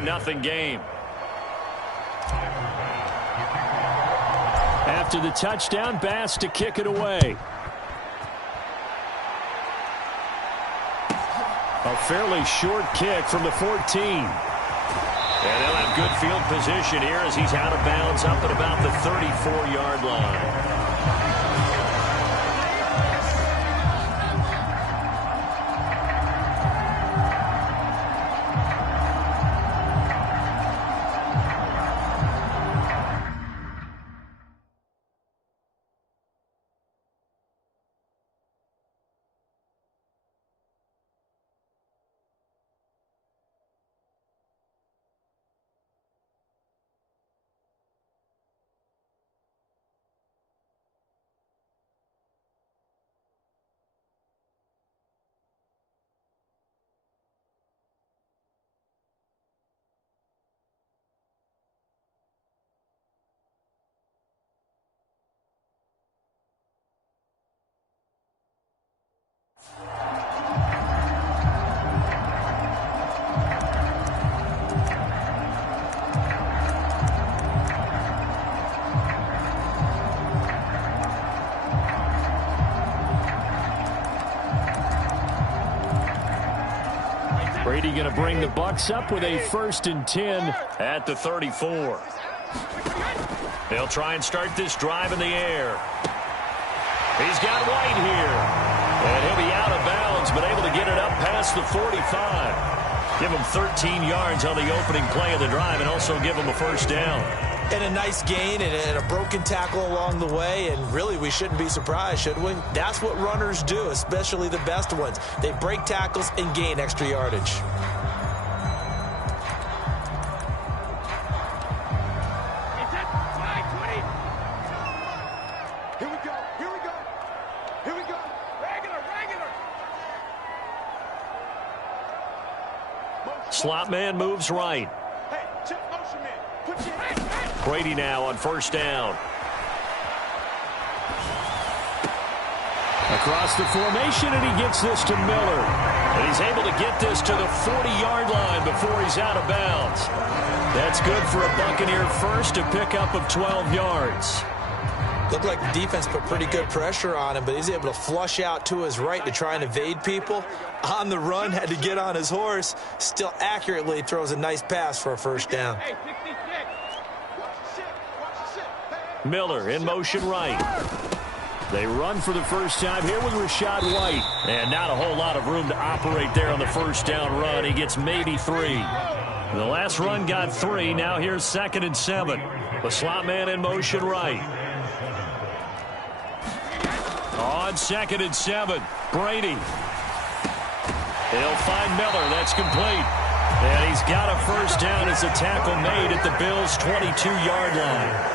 0-0 game. After the touchdown, Bass to kick it away. A fairly short kick from the 14. And they'll have good field position here as he's out of bounds up at about the 34-yard line. Brady going to bring the Bucs up with a 1st and 10 at the 34. They'll try and start this drive in the air. He's got White here. And he'll be out of bounds, but able to get it up past the 45. Give him 13 yards on the opening play of the drive and also give him a 1st down. And a nice gain and a broken tackle along the way, and really we shouldn't be surprised, should we? That's what runners do, especially the best ones. They break tackles and gain extra yardage. Here we go. Regular. Slot man moves right. Hey, check motion man. Put your hands. Brady now on 1st down. Across the formation, and he gets this to Miller. And he's able to get this to the 40-yard line before he's out of bounds. That's good for a Buccaneer first, a pickup of 12 yards. Looked like the defense put pretty good pressure on him, but he's able to flush out to his right to try and evade people. On the run, had to get on his horse. Still accurately throws a nice pass for a 1st down. Miller in motion right. They run for the first time here with Rachaad White. And not a whole lot of room to operate there on the 1st down run. He gets maybe 3. The last run got 3. Now here's 2nd and 7. The slot man in motion right. On 2nd and 7, Brady. He'll find Miller. That's complete. And he's got a 1st down as a tackle made at the Bills' 22-yard line.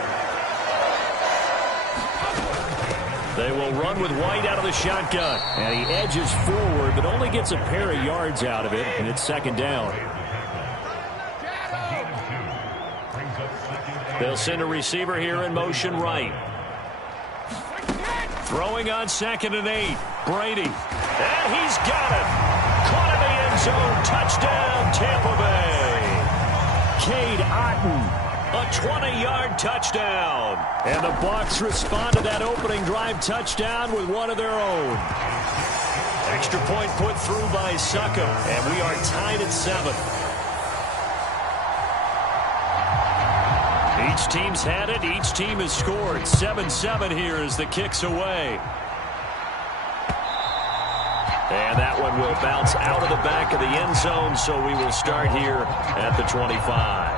They will run with White out of the shotgun. And he edges forward, but only gets a pair of yards out of it, and it's 2nd down. They'll send a receiver here in motion right. Throwing on 2nd and 8. Brady. And he's got it. Caught in the end zone. Touchdown, Tampa Bay. Cade Otton. A 20-yard touchdown. And the Bucs respond to that opening drive touchdown with one of their own. Extra point put through by Succop. And we are tied at 7. Each team's had it. Each team has scored. 7-7 here as the kick's away. And that one will bounce out of the back of the end zone, so we will start here at the 25.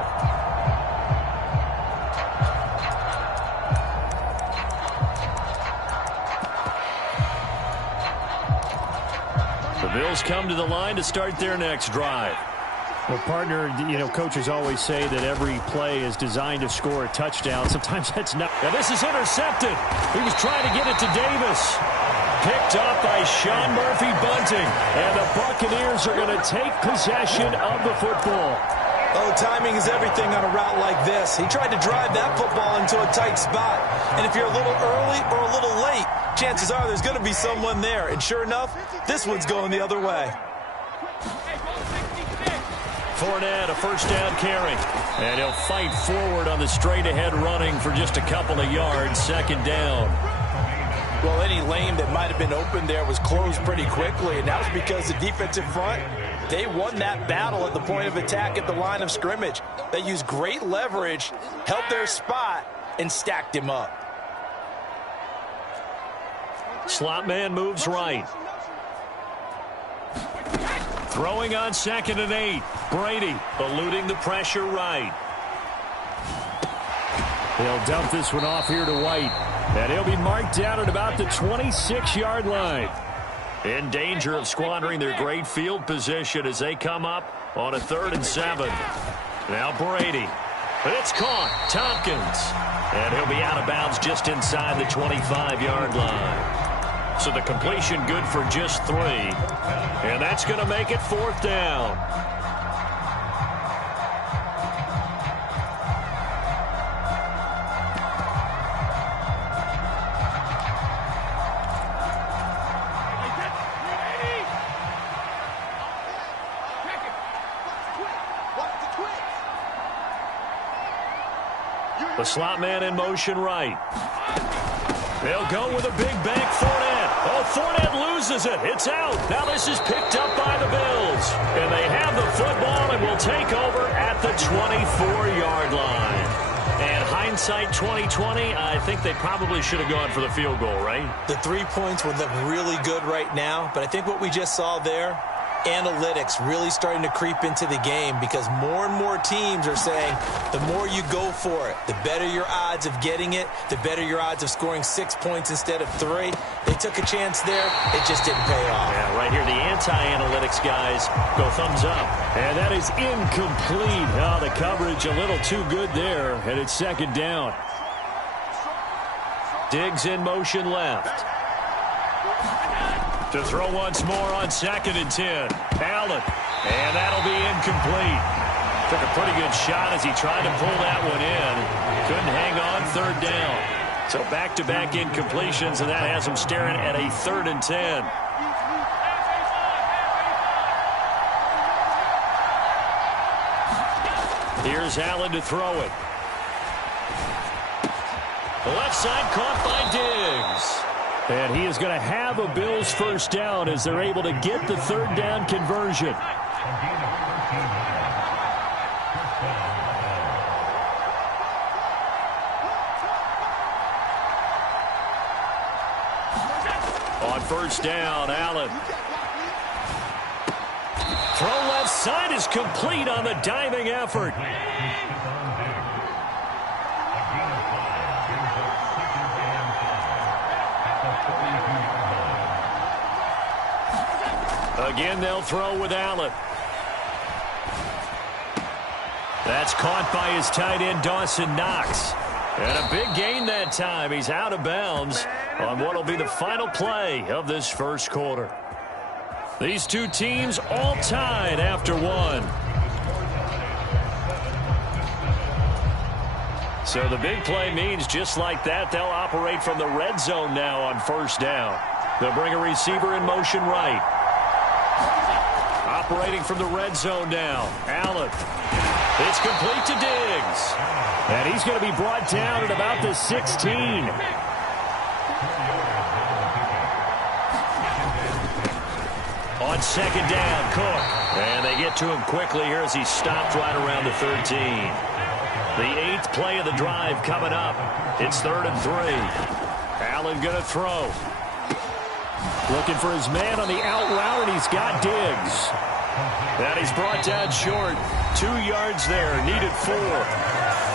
The Bills come to the line to start their next drive. Well, partner, coaches always say that every play is designed to score a touchdown. Sometimes that's not. Now this is intercepted. He was trying to get it to Davis. Picked up by Sean Murphy-Bunting. And the Buccaneers are going to take possession of the football. Oh, timing is everything on a route like this. He tried to drive that football into a tight spot. And if you're a little early or a little late, chances are there's going to be someone there. And sure enough, this one's going the other way. Fournette, a first down carry. And he'll fight forward on the straight-ahead running for just a couple of yards, second down. Well, any lane that might have been open there was closed pretty quickly, and that was because the defensive front, they won that battle at the point of attack at the line of scrimmage. They used great leverage, held their spot, and stacked him up. Slot man moves right. Throwing on 2nd and 8. Brady eluding the pressure right. They'll dump this one off here to White. And he'll be marked down at about the 26-yard line. In danger of squandering their great field position as they come up on a 3rd and 7. Now Brady. It's caught. Tompkins. And he'll be out of bounds just inside the 25-yard line. So the completion good for just 3. And that's going to make it 4th down. The slot man in motion right. They'll go with a big bank Fournette. Oh, Fournette loses it. It's out. Now this is picked up by the Bills. And they have the football and will take over at the 24-yard line. And hindsight 2020, I think they probably should have gone for the field goal, right? The 3 points would look really good right now, but I think what we just saw there, analytics really starting to creep into the game because more and more teams are saying the more you go for it, the better your odds of getting it, the better your odds of scoring 6 points instead of 3. They took a chance there. It just didn't pay off. Yeah, right here, the anti-analytics guys go thumbs up. And that is incomplete. Oh, the coverage a little too good there, and it's 2nd down. Diggs in motion left. To throw once more on 2nd and 10. Allen. And that'll be incomplete. Took a pretty good shot as he tried to pull that one in. Couldn't hang on 3rd down. So back-to-back incompletions, and that has him staring at a 3rd and 10. Here's Allen to throw it. The left side caught by Diggs. And he is going to have a Bills first down as they're able to get the 3rd down conversion. On 1st down, Allen. Throw left side is complete on the diving effort. Again, they'll throw with Allen. That's caught by his tight end, Dawson Knox. And a big gain that time. He's out of bounds on what will be the final play of this first quarter. These two teams all tied after 1. So the big play means just like that, they'll operate from the red zone now on 1st down. They'll bring a receiver in motion right. Operating from the red zone now. Allen. It's complete to Diggs. And he's going to be brought down at about the 16. On 2nd down, Cook. And they get to him quickly here as he stopped right around the 13. The 8th play of the drive coming up. It's 3rd and 3. Allen going to throw. Looking for his man on the out route, and he's got Diggs. And he's brought down short. 2 yards there, needed 4.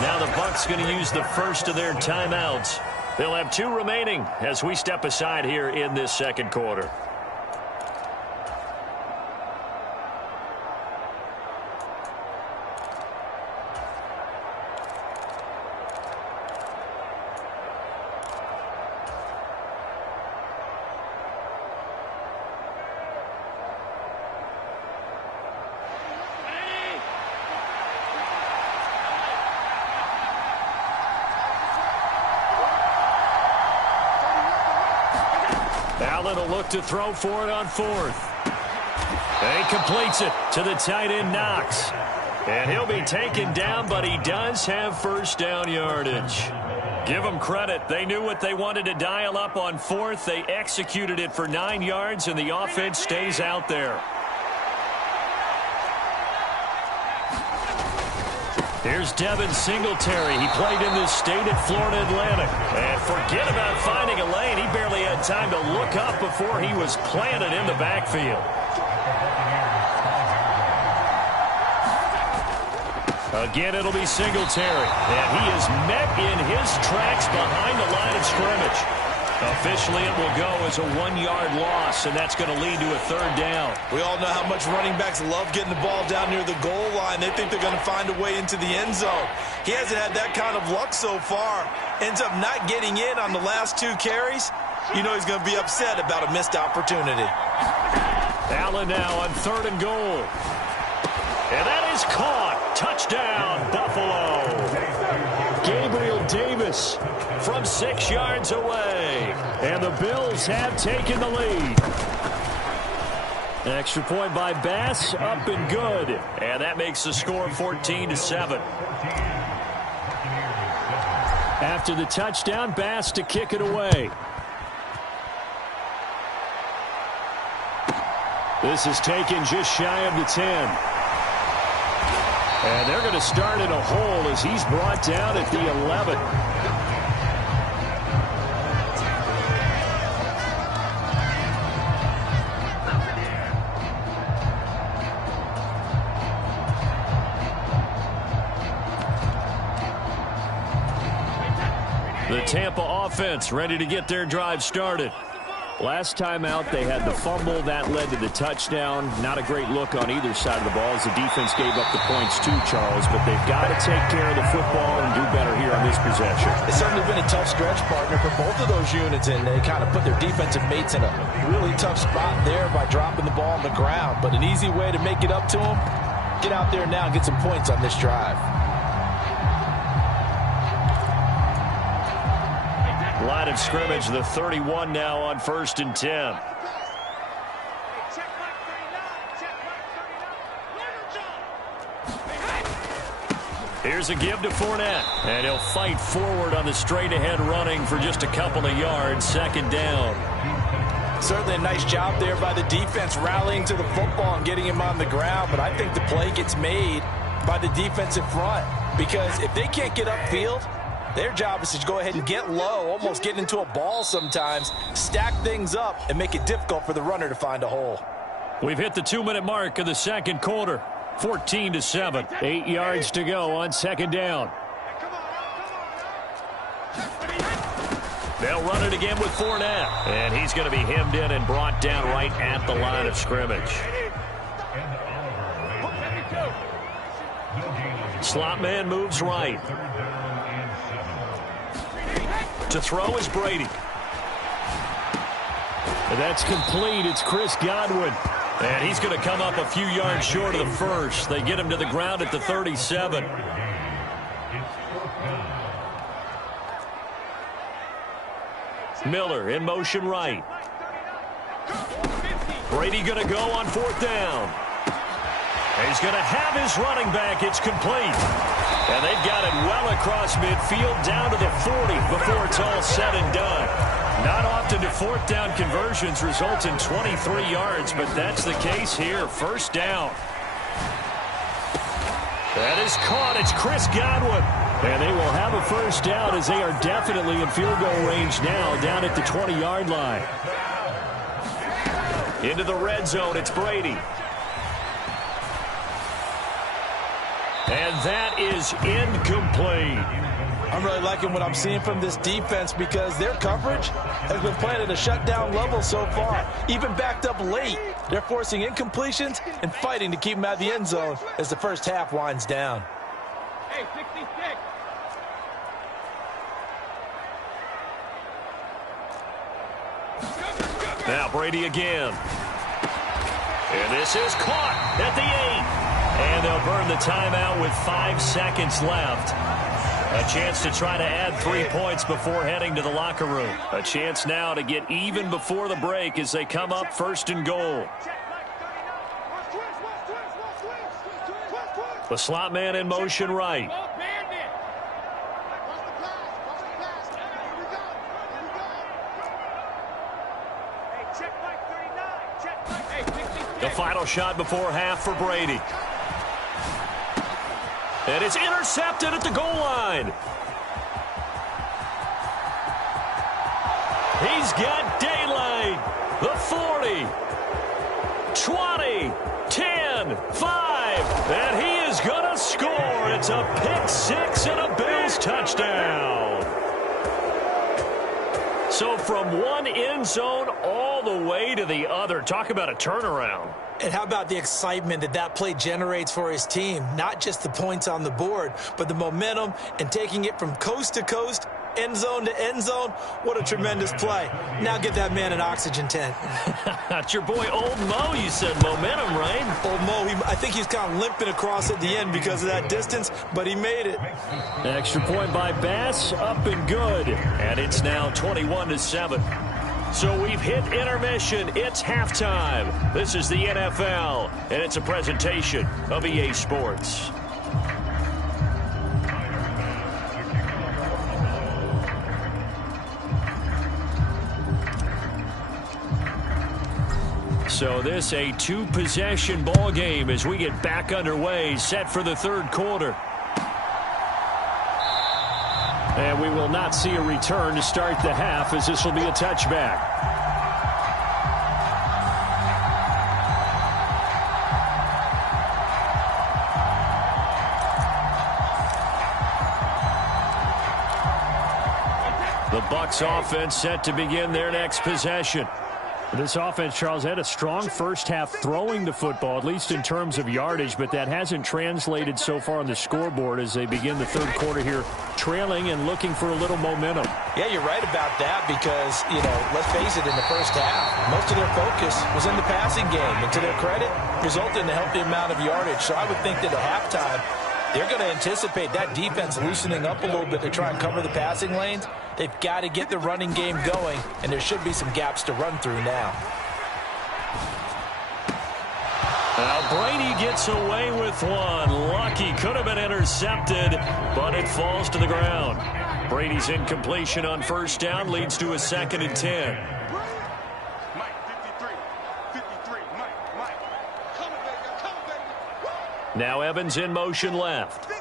Now the Bucs going to use the first of their timeouts. They'll have 2 remaining as we step aside here in this second quarter. Allen will look to throw for it on 4th. And he completes it to the tight end, Knox. And he'll be taken down, but he does have first down yardage. Give them credit. They knew what they wanted to dial up on fourth. They executed it for 9 yards, and the offense stays out there. Here's Devin Singletary. He played in this state at Florida Atlantic. And forget about finding a lane. He barely had time to look up before he was planted in the backfield. Again, it'll be Singletary. And he is met in his tracks behind the line of scrimmage. Officially, it will go as a 1-yard loss, and that's going to lead to a third down. We all know how much running backs love getting the ball down near the goal line. They think they're going to find a way into the end zone. He hasn't had that kind of luck so far. Ends up not getting in on the last 2 carries. You know he's going to be upset about a missed opportunity. Allen now on 3rd and goal. And that is caught. Touchdown, Buffalo. Gabriel Davis from 6 yards away. And the Bills have taken the lead. Extra point by Bass, up and good. And that makes the score 14-7. After the touchdown, Bass to kick it away. This is taken just shy of the 10. And they're going to start in a hole as he's brought down at the 11. The Tampa offense ready to get their drive started. Last time out, they had the fumble. That led to the touchdown. Not a great look on either side of the ball as the defense gave up the points too, Charles. But they've got to take care of the football and do better here on this possession. It's certainly been a tough stretch, partner, for both of those units, and they kind of put their defensive mates in a really tough spot there by dropping the ball on the ground. But an easy way to make it up to them, get out there now and get some points on this drive. Line of scrimmage, the 31 now on 1st and 10. Here's a give to Fournette, and he'll fight forward on the straight-ahead running for just a couple of yards. 2nd down. Certainly a nice job there by the defense rallying to the football and getting him on the ground, but I think the play gets made by the defensive front because if they can't get upfield, their job is to go ahead and get low, almost get into a ball sometimes, stack things up, and make it difficult for the runner to find a hole. We've hit the 2-minute mark of the 2nd quarter. 14-7. 8 yards to go on 2nd down. They'll run it again with Fournette. And he's going to be hemmed in and brought down right at the line of scrimmage. Slot man moves right. To throw is Brady. That's complete. It's Chris Godwin. And he's going to come up a few yards short of the first. They get him to the ground at the 37. Miller in motion right. Brady going to go on 4th down. And he's going to have his running back. It's complete. And they've got it well across midfield down to the 40 before it's all said and done. Not often do 4th down conversions result in 23 yards, but that's the case here. 1st down. That is caught. It's Chris Godwin. And they will have a 1st down as they are definitely in field goal range now down at the 20-yard line. Into the red zone, it's Brady. And that is incomplete. I'm really liking what I'm seeing from this defense because their coverage has been playing at a shutdown level so far. Even backed up late, they're forcing incompletions and fighting to keep them out of the end zone as the first half winds down. Hey, 66. Now Brady again. And this is caught at the 8. And they'll burn the timeout with 5 seconds left. A chance to try to add 3 points before heading to the locker room. A chance now to get even before the break as they come up 1st and goal. The slot man in motion right. The final shot before half for Brady. And it's intercepted at the goal line. He's got daylight. The 40, 20, 10, 5. And he is going to score. It's a pick six and a Bills touchdown. So from one end zone all the way to the other. Talk about a turnaround. And how about the excitement that that play generates for his team? Not just the points on the board, but the momentum and taking it from coast to coast, end zone to end zone. What a tremendous play. Now get that man an oxygen tent. That's your boy Old Mo. You said momentum, right? Old Mo, I think he's kind of limping across at the end because of that distance, but he made it. Extra point by Bass, up and good. And it's now 21-7. So we've hit intermission. It's halftime. This is the NFL, and it's a presentation of EA Sports. So this a two-possession ball game as we get back underway, set for the third quarter. And we will not see a return to start the half, as this will be a touchback. The Bucs offense set to begin their next possession. This offense, Charles, had a strong first half throwing the football, at least in terms of yardage, but that hasn't translated so far on the scoreboard as they begin the third quarter here, trailing and looking for a little momentum. Yeah, you're right about that because, let's face it, in the first half, most of their focus was in the passing game. And to their credit, resulted in a healthy amount of yardage. So I would think that at halftime, they're going to anticipate that defense loosening up a little bit to try and cover the passing lanes. They've got to get the running game going, and there should be some gaps to run through now. Now Brady gets away with one. Lucky, could have been intercepted, but it falls to the ground. Brady's incompletion on first down leads to a 2nd and 10. Now Evans in motion left.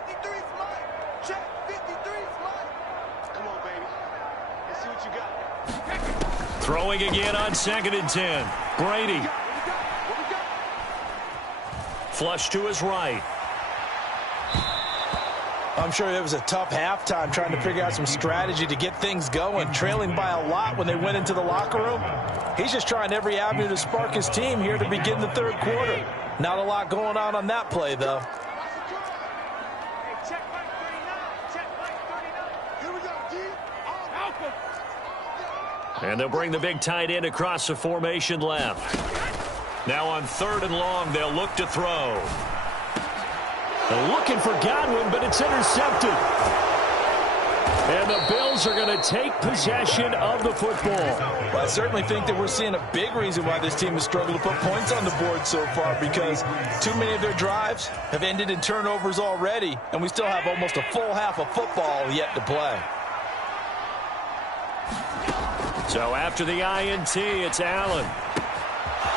Throwing again on 2nd and 10. Brady. Flush to his right. I'm sure it was a tough halftime trying to figure out some strategy to get things going, trailing by a lot when they went into the locker room. He's just trying every avenue to spark his team here to begin the third quarter. Not a lot going on that play, though. And they'll bring the big tight end across the formation left. Now on 3rd and long, they'll look to throw. They're looking for Godwin, but it's intercepted. And the Bills are going to take possession of the football. Well, I certainly think that we're seeing a big reason why this team has struggled to put points on the board so far, because too many of their drives have ended in turnovers already, and we still have almost a full half of football yet to play. So after the INT, it's Allen.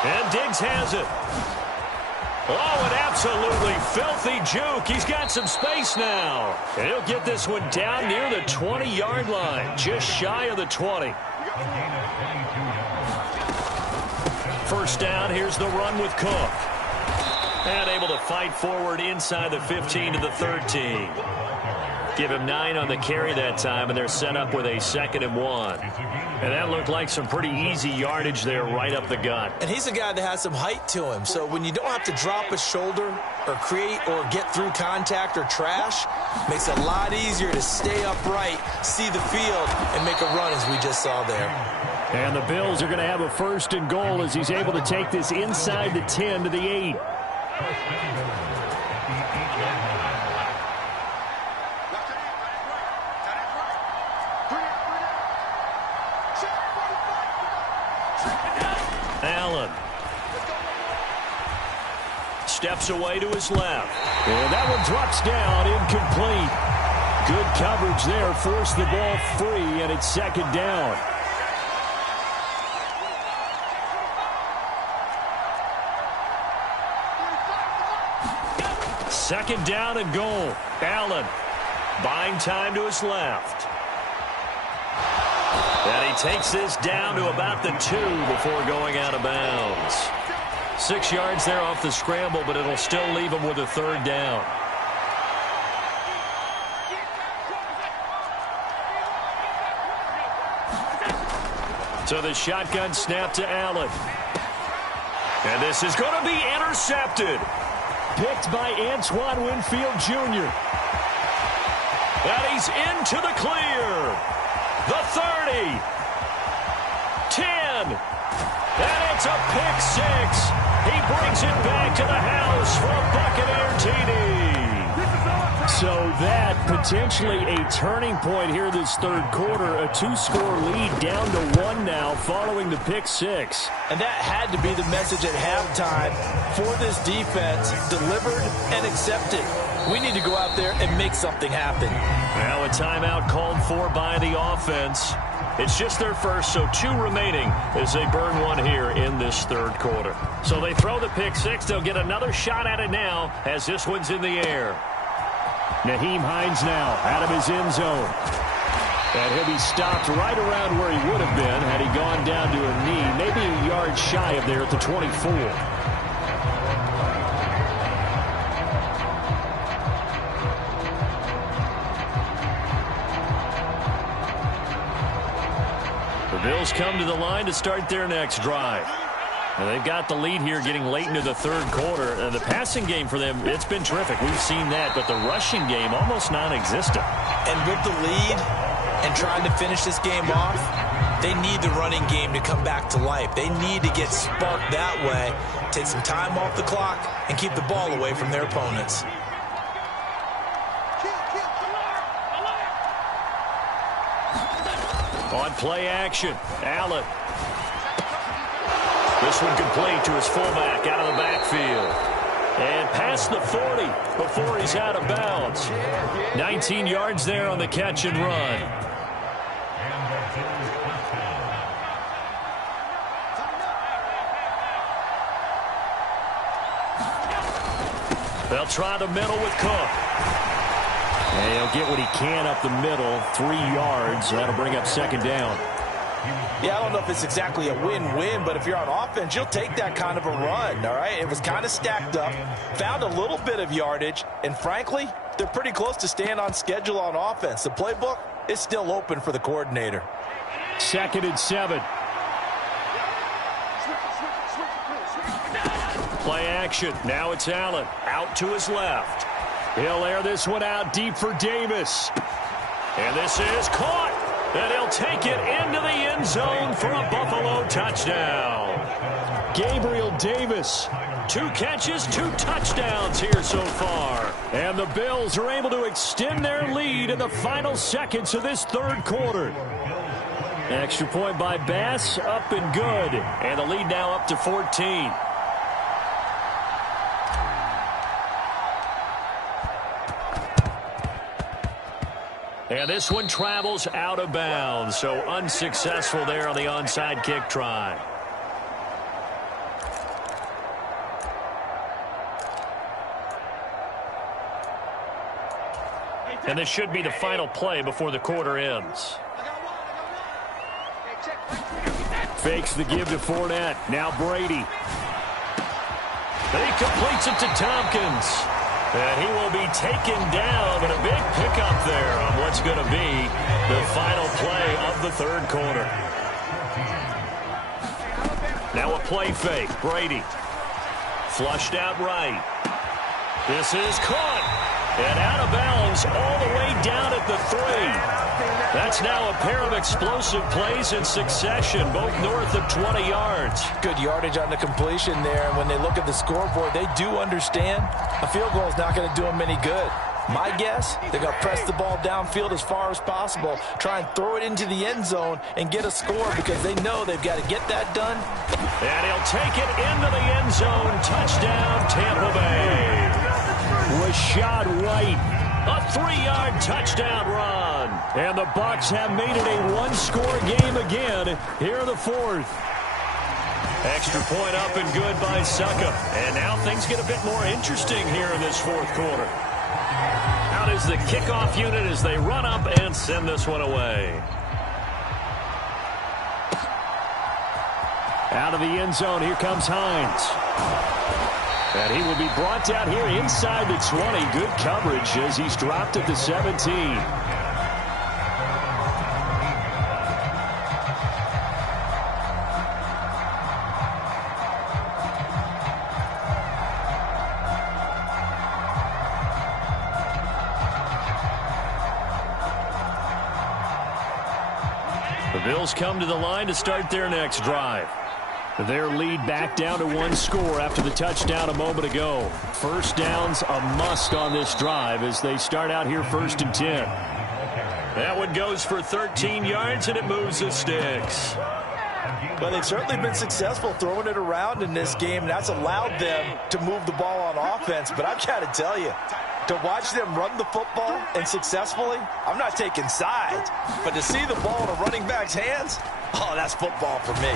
And Diggs has it. Oh, an absolutely filthy juke. He's got some space now. And he'll get this one down near the 20-yard line, just shy of the 20. First down, here's the run with Cook. And able to fight forward inside the 15 to the 13. Give him 9 on the carry that time, and they're set up with a 2nd and 1. And that looked like some pretty easy yardage there right up the gut. And he's a guy that has some height to him, so when you don't have to drop a shoulder or create or get through contact or trash, makes it a lot easier to stay upright, see the field, and make a run as we just saw there. And the Bills are going to have a 1st and goal as he's able to take this inside the 10 to the 8. steps away to his left. And that one drops down, incomplete. Good coverage there, forced the ball free, and it's second down. Second down and goal. Allen buying time to his left. And he takes this down to about the 2 before going out of bounds. 6 yards there off the scramble, but it'll still leave him with a third down. So the shotgun snap to Allen. And this is going to be intercepted. Picked by Antoine Winfield Jr. And he's into the clear. The 30. 10. And it's a pick 6. He brings it back to the house for a Buccaneer TD. So that potentially a turning point here this third quarter. A 2-score lead down to 1 now following the pick 6. And that had to be the message at halftime for this defense. Delivered and accepted. We need to go out there and make something happen. Now a timeout called for by the offense. It's just their first, so 2 remaining as they burn 1 here in this third quarter. So they throw the pick 6. They'll get another shot at it now as this one's in the air. Nyheim Hines now out of his end zone. And he'll be stopped right around where he would have been had he gone down to a knee, maybe a yard shy of there at the 24. The Bills come to the line to start their next drive. And they've got the lead here getting late into the third quarter. And the passing game for them, it's been terrific. We've seen that. But the rushing game, almost non-existent. And with the lead and trying to finish this game off, they need the running game to come back to life. They need to get sparked that way, take some time off the clock, and keep the ball away from their opponents. On play action, Allen. This one complete to his fullback out of the backfield. And past the 40 before he's out of bounds. 19 yards there on the catch and run. They'll try the middle with Cook. And he'll get what he can up the middle, 3 yards. That'll bring up second down. Yeah, I don't know if it's exactly a win-win, but if you're on offense, you'll take that kind of a run, all right? It was kind of stacked up, found a little bit of yardage, and frankly, they're pretty close to staying on schedule on offense. The playbook is still open for the coordinator. 2nd and 7. Play action. Now it's Allen out to his left. He'll air this one out deep for Davis. And this is caught. And he'll take it into the end zone for a Buffalo touchdown. Gabriel Davis. 2 catches, 2 touchdowns here so far. And the Bills are able to extend their lead in the final seconds of this third quarter. Extra point by Bass, up and good. And the lead now up to 14. And this one travels out of bounds, so unsuccessful there on the onside kick try. And this should be the final play before the quarter ends. Fakes the give to Fournette. Now Brady. He completes it to Tompkins. And he will be taken down, but a big pickup there on what's going to be the final play of the third quarter. Now a play fake. Brady. Flushed out right. This is caught. And out of bounds all the way down at the 3. That's now a pair of explosive plays in succession, both north of 20 yards. Good yardage on the completion there, and when they look at the scoreboard, they do understand a field goal is not going to do them any good. My guess, they're going to press the ball downfield as far as possible, try and throw it into the end zone and get a score because they know they've got to get that done. And he'll take it into the end zone. Touchdown, Tampa Bay. Rashad White, a 3-yard touchdown run. And the Bucs have made it a one-score game again here in the fourth. Extra point up and good by Succop. And now things get a bit more interesting here in this fourth quarter. Out is the kickoff unit as they run up and send this one away. Out of the end zone, here comes Hines. And he will be brought down here inside the 20. Good coverage as he's dropped at the 17. The Bills come to the line to start their next drive. Their lead back down to one score after the touchdown a moment ago. First down's a must on this drive as they start out here 1st and 10. That one goes for 13 yards, and it moves the sticks. Well, they've certainly been successful throwing it around in this game. That's allowed them to move the ball on offense. But I've got to tell you, to watch them run the football and successfully, I'm not taking sides. But to see the ball in a running back's hands, oh, that's football for me.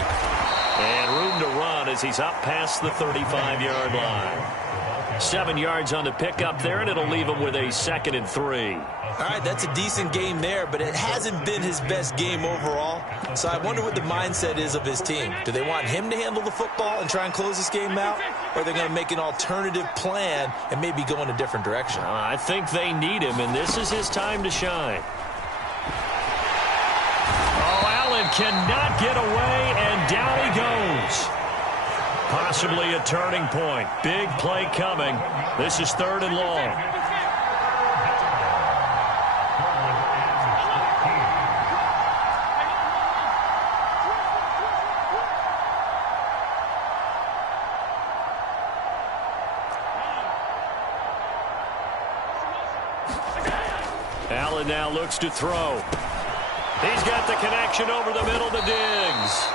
And room to run as he's up past the 35-yard line. 7 yards on the pickup there, and it'll leave him with a 2nd and 3. All right, that's a decent game there, but it hasn't been his best game overall. So I wonder what the mindset is of his team. Do they want him to handle the football and try and close this game out? Or are they going to make an alternative plan and maybe go in a different direction? I think they need him, and this is his time to shine. Oh, Allen cannot get away, and down he goes. Possibly a turning point. Big play coming. This is 3rd and long. Allen now looks to throw. He's got the connection over the middle to Diggs.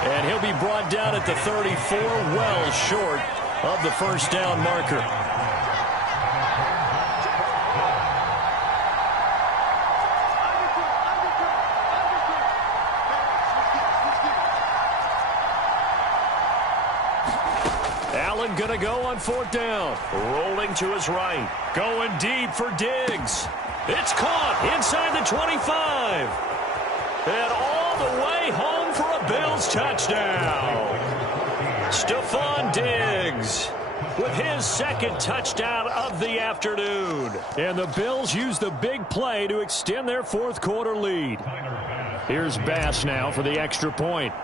And he'll be brought down at the 34, well short of the first down marker. Allen going to go on 4th down. Rolling to his right. Going deep for Diggs. It's caught inside the 25. And all the way home for a Bills touchdown. Stephon Diggs with his 2nd touchdown of the afternoon. And the Bills use the big play to extend their 4th quarter lead. Here's Bass now for the extra point.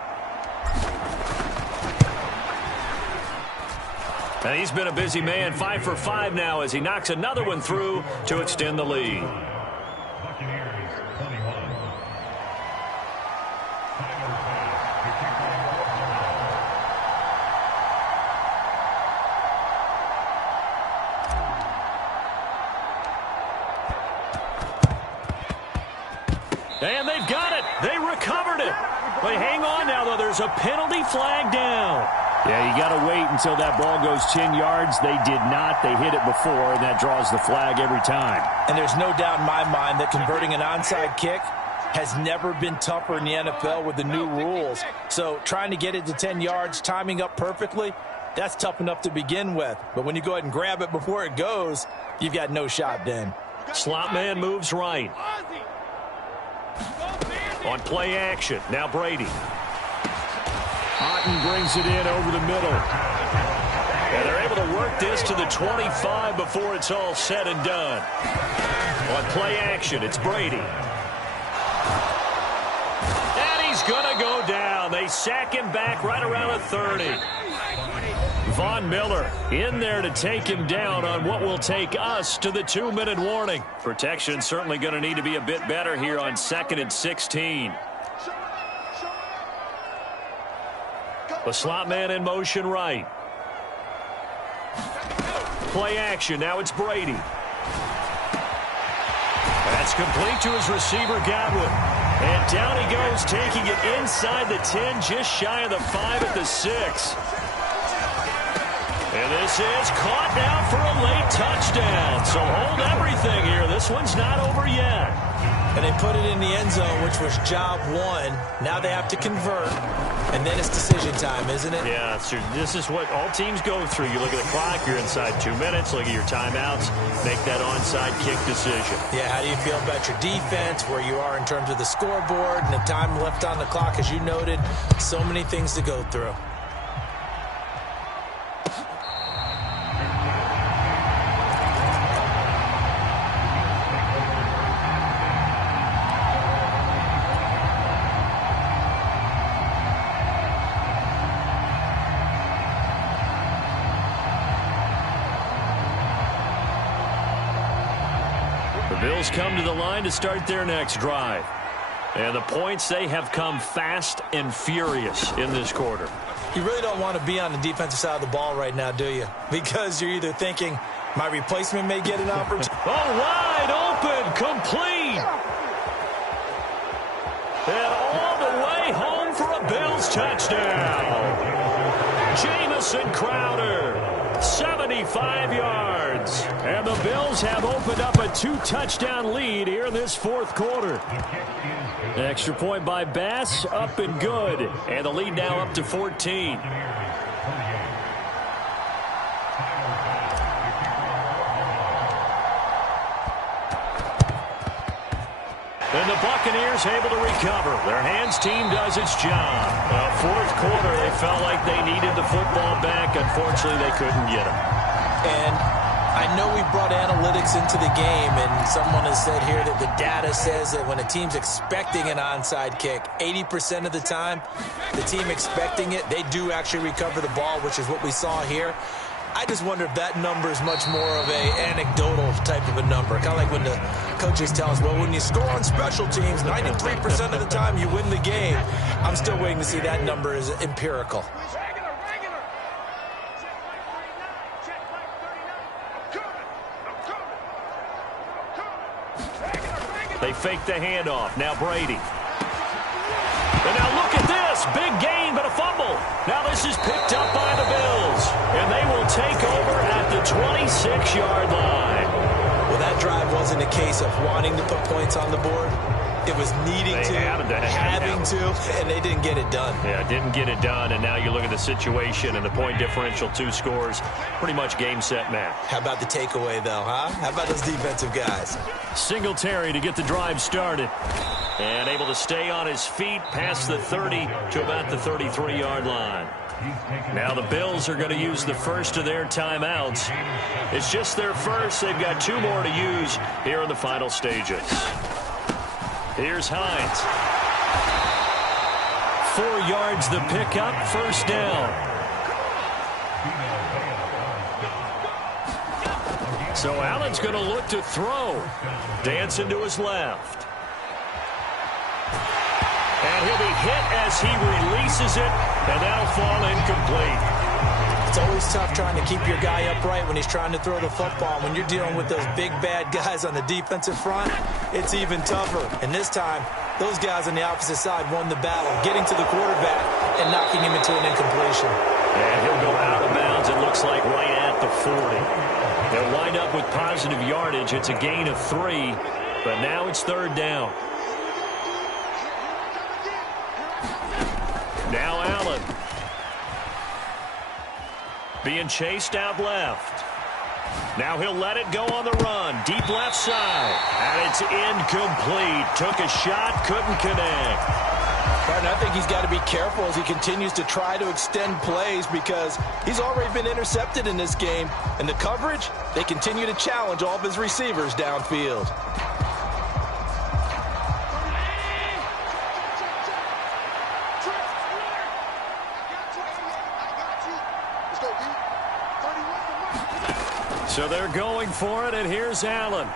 And he's been a busy man, 5 for 5 now as he knocks another one through to extend the lead. And they've got it. They recovered it. But hang on now, though. There's a penalty flag down. Yeah, you got to wait until that ball goes 10 yards. They did not. They hit it before, and that draws the flag every time. And there's no doubt in my mind that converting an onside kick has never been tougher in the NFL with the new rules. So trying to get it to 10 yards, timing up perfectly, that's tough enough to begin with. But when you go ahead and grab it before it goes, you've got no shot then. Slot man moves right. On play action, now Brady. Otten brings it in over the middle. And they're able to work this to the 25 before it's all said and done. On play action, it's Brady. And he's going to go down. They sack him back right around the 30. Von Miller in there to take him down on what will take us to the 2-minute warning. Protection certainly going to need to be a bit better here on 2nd and 16. The slot man in motion right. Play action. Now it's Brady. That's complete to his receiver, Godwin. And down he goes, taking it inside the 10, just shy of the 5 at the 6. And this is caught now for a late touchdown. So hold everything here. This one's not over yet. And they put it in the end zone, which was job one. Now they have to convert, and then it's decision time, isn't it? Yeah, so this is what all teams go through. You look at the clock, you're inside 2 minutes, look at your timeouts, make that onside kick decision. Yeah, how do you feel about your defense, where you are in terms of the scoreboard, and the time left on the clock, as you noted, so many things to go through. Bills come to the line to start their next drive. And the points, they have come fast and furious in this quarter. You really don't want to be on the defensive side of the ball right now, do you? Because you're either thinking, my replacement may get an opportunity. Oh, wide open, complete. And all the way home for a Bills touchdown. Jamison Crowder, 75 yards. And the Bills have opened up a 2-touchdown lead here in this fourth quarter. Extra point by Bass, up and good. And the lead now up to 14. And the Buccaneers able to recover. Their hands team does its job. Fourth quarter, they felt like they needed the football back. Unfortunately, they couldn't get it. And I know we brought analytics into the game, and someone has said here that the data says that when a team's expecting an onside kick, 80% of the time, the team expecting it, they do actually recover the ball, which is what we saw here. I just wonder if that number is much more of a anecdotal type of a number. Kind of like when the coaches tell us, well, when you score on special teams, 93% of the time you win the game. I'm still waiting to see that number is empirical. They fake the handoff. Now Brady. And now look at this. Big gain, but a fumble. Now this is picked up by the Bills. And they will take over at the 26-yard line. Well, that drive wasn't a case of wanting to put points on the board. It was needing to, having to, and they didn't get it done. Yeah, didn't get it done, and now you look at the situation and the point differential, 2 scores, pretty much game, set, match. How about the takeaway, though, huh? How about those defensive guys? Singletary to get the drive started. And able to stay on his feet past the 30 to about the 33-yard line. Now the Bills are going to use the first of their timeouts. It's just their first. They've got 2 more to use here in the final stages. Here's Hines. 4 yards the pickup, first down. So Allen's going to look to throw. Dancing to his left. And he'll be hit as he releases it, and that'll fall incomplete. It's always tough trying to keep your guy upright when he's trying to throw the football. When you're dealing with those big, bad guys on the defensive front, it's even tougher. And this time, those guys on the opposite side won the battle, getting to the quarterback and knocking him into an incompletion. And he'll go out of bounds, it looks like, right at the 40. They'll wind up with positive yardage. It's a gain of 3, but now it's third down. Now Allen. Being chased out left. Now he'll let it go on the run. Deep left side. And it's incomplete. Took a shot, couldn't connect. Partner, I think he's got to be careful as he continues to try to extend plays because he's already been intercepted in this game. And the coverage, they continue to challenge all of his receivers downfield. So they're going for it, and here's Allen.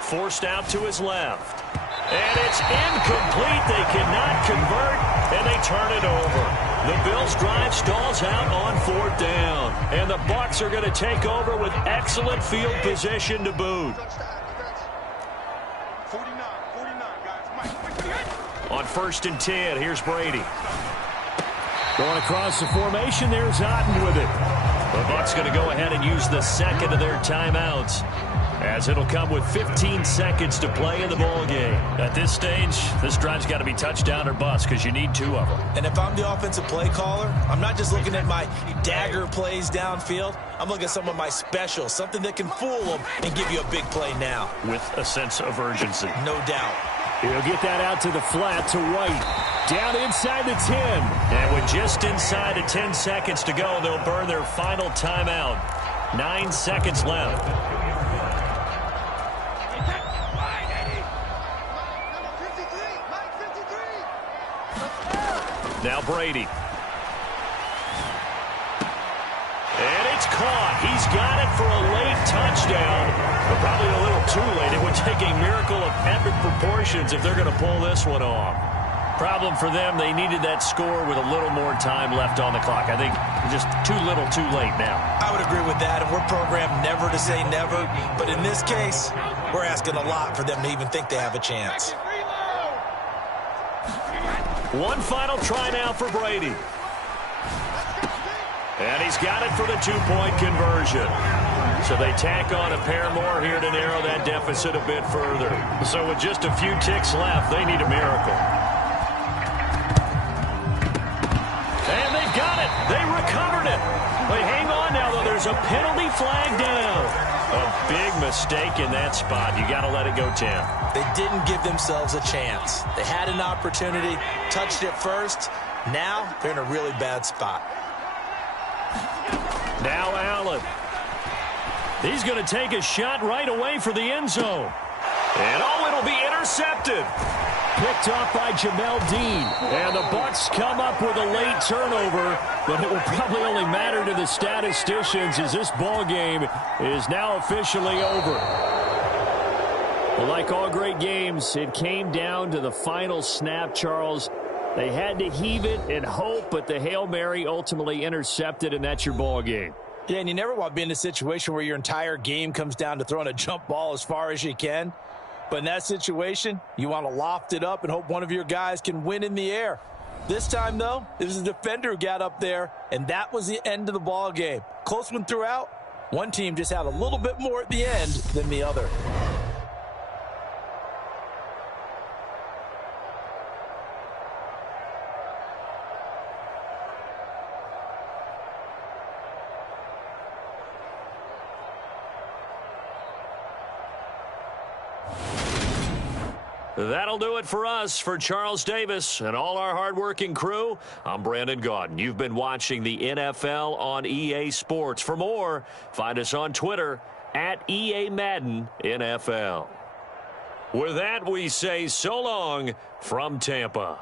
Forced out to his left. And it's incomplete. They cannot convert, and they turn it over. The Bills drive stalls out on fourth down. And the Bucs are going to take over with excellent field position to boot. 49, guys. Mike. On 1st and 10, here's Brady. Going across the formation, there's Otten with it. The Bucs going to go ahead and use the second of their timeouts, as it'll come with 15 seconds to play in the ball game. At this stage, this drive's got to be touchdown or bust because you need 2 of them. And if I'm the offensive play caller, I'm not just looking at my dagger plays downfield. I'm looking at some of my specials, something that can fool them and give you a big play now. With a sense of urgency. No doubt. He'll get that out to the flat to White. Down inside the 10. And with just inside of 10 seconds to go, they'll burn their final timeout. 9 seconds left. Now Brady. And it's caught. He's got it for a late touchdown, but probably a little too late. It would take a miracle of epic proportions if they're going to pull this one off. Problem for them, they needed that score with a little more time left on the clock. I think just too little too late now. I would agree with that, and we're programmed never to say never. But in this case, we're asking a lot for them to even think they have a chance. One final try now for Brady. And he's got it for the 2-point conversion. So they tack on a pair more here to narrow that deficit a bit further. So with just a few ticks left, they need a miracle. And they've got it. They recovered it. But hang on now, though. There's a penalty flag down. A big mistake in that spot. You got to let it go, Tim. They didn't give themselves a chance. They had an opportunity, touched it first. Now they're in a really bad spot. Now Allen. He's going to take a shot right away for the end zone. And it'll be intercepted. Picked off by Jamel Dean. And the Bucs come up with a late turnover, but it will probably only matter to the statisticians as this ball game is now officially over. Well, like all great games, it came down to the final snap, Charles. They had to heave it and hope, but the Hail Mary ultimately intercepted, and that's your ball game. Yeah, and you never want to be in a situation where your entire game comes down to throwing a jump ball as far as you can. But in that situation, you want to loft it up and hope one of your guys can win in the air. This time, though, it was a defender who got up there, and that was the end of the ball game. Close one throughout. One team just had a little bit more at the end than the other. That'll do it for us. For Charles Davis and all our hardworking crew, I'm Brandon Gaudin. You've been watching the NFL on EA Sports. For more, find us on Twitter at EA Madden NFL. With that, we say so long from Tampa.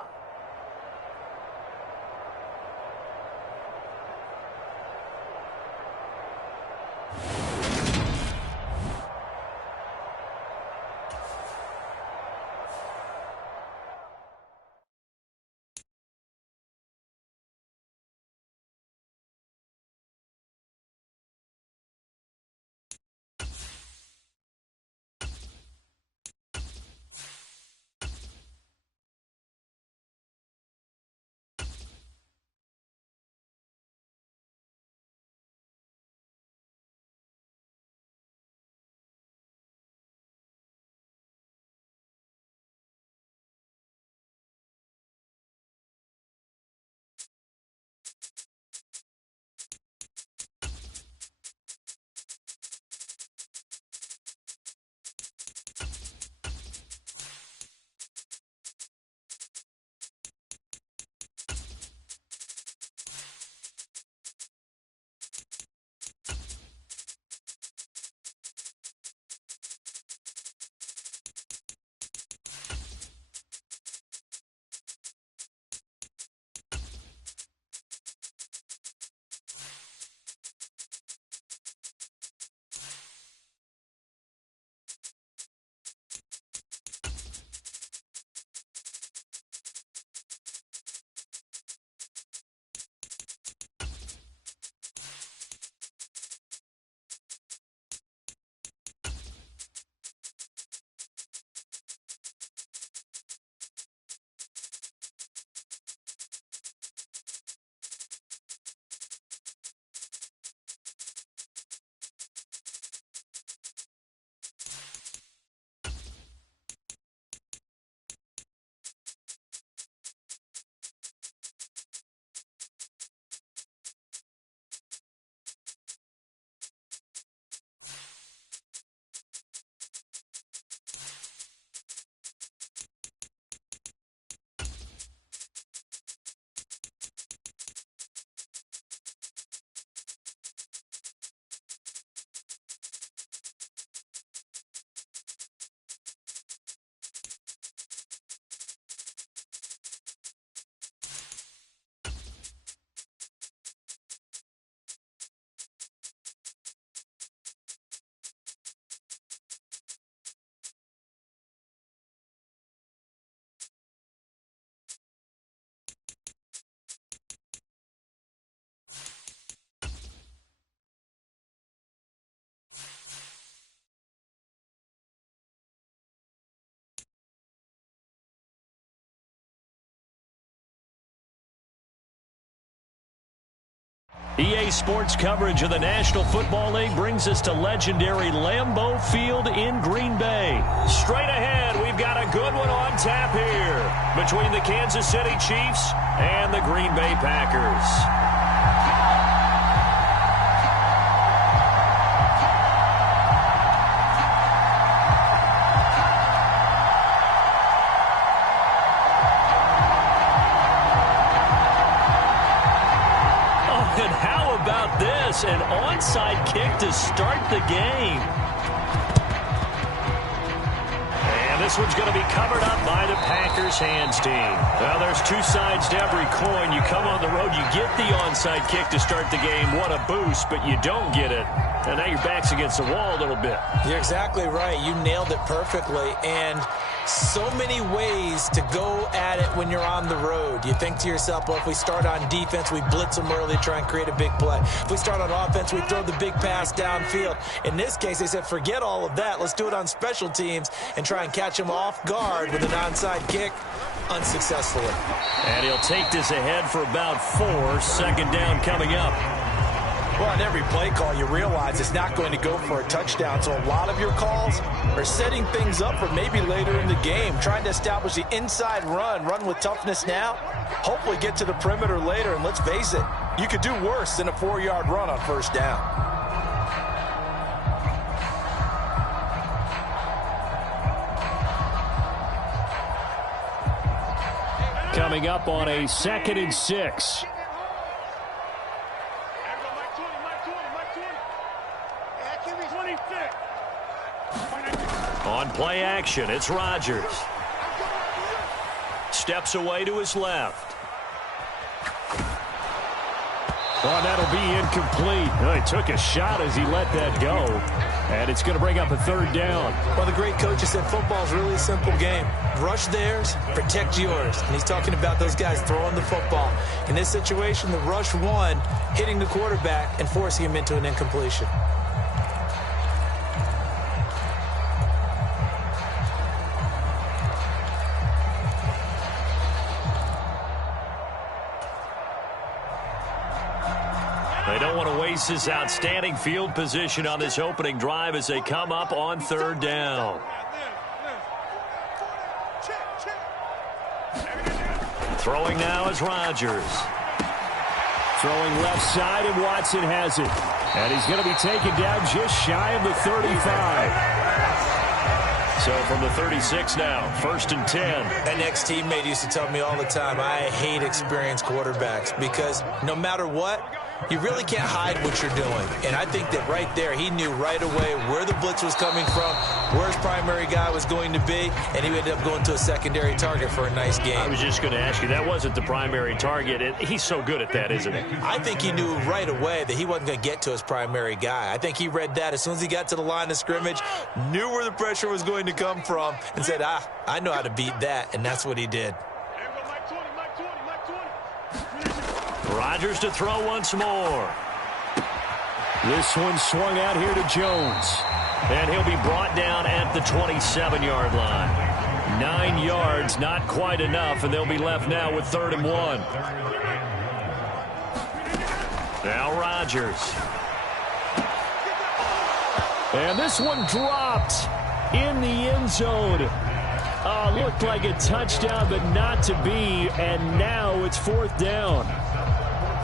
EA Sports coverage of the National Football League brings us to legendary Lambeau Field in Green Bay. Straight ahead, we've got a good one on tap here between the Kansas City Chiefs and the Green Bay Packers. An onside kick to start the game. And this one's going to be covered up by the Packers hands team. Well, there's two sides to every coin. You come on the road, you get the onside kick to start the game. What a boost, but you don't get it. And now your back's against the wall a little bit. You're exactly right. You nailed it perfectly. And so many ways to go at it when you're on the road. You think to yourself, well, if we start on defense, we blitz them early, try and create a big play. If we start on offense, we throw the big pass downfield. In this case, they said, forget all of that. Let's do it on special teams and try and catch them off guard with an onside kick unsuccessfully. And he'll take this ahead for about 4. Second down coming up. Well, on every play call, you realize it's not going to go for a touchdown. So a lot of your calls are setting things up for maybe later in the game, trying to establish the inside run with toughness now, hopefully get to the perimeter later. And let's face it, you could do worse than a 4-yard run on first down. Coming up on a 2nd and 6. On play action, it's Rodgers. Steps away to his left. Oh, that'll be incomplete. Well, he took a shot as he let that go. And it's going to bring up a 3rd down. Well, the great coach has said football's really a simple game. Rush theirs, protect yours. And he's talking about those guys throwing the football. In this situation, the rush one, hitting the quarterback and forcing him into an incompletion. They don't want to waste this outstanding field position on this opening drive as they come up on 3rd down. Throwing now is Rodgers. Throwing left side, and Watson has it. And he's going to be taken down just shy of the 35. So from the 36 now, 1st and 10. An ex-teammate used to tell me all the time, I hate experienced quarterbacks because no matter what, you really can't hide what you're doing. And I think that right there, he knew right away where the blitz was coming from, where his primary guy was going to be, and he ended up going to a secondary target for a nice game. I was just going to ask you, that wasn't the primary target. And he's so good at that, isn't he? I think he knew right away that he wasn't going to get to his primary guy. I think he read that as soon as he got to the line of scrimmage, knew where the pressure was going to come from, and said, I know how to beat that, and that's what he did. Rodgers to throw once more. This one swung out here to Jones. And he'll be brought down at the 27-yard line. 9 yards, not quite enough, and they'll be left now with 3rd and 1. Now Rodgers. And this one dropped in the end zone. Looked like a touchdown, but not to be, and now it's 4th down.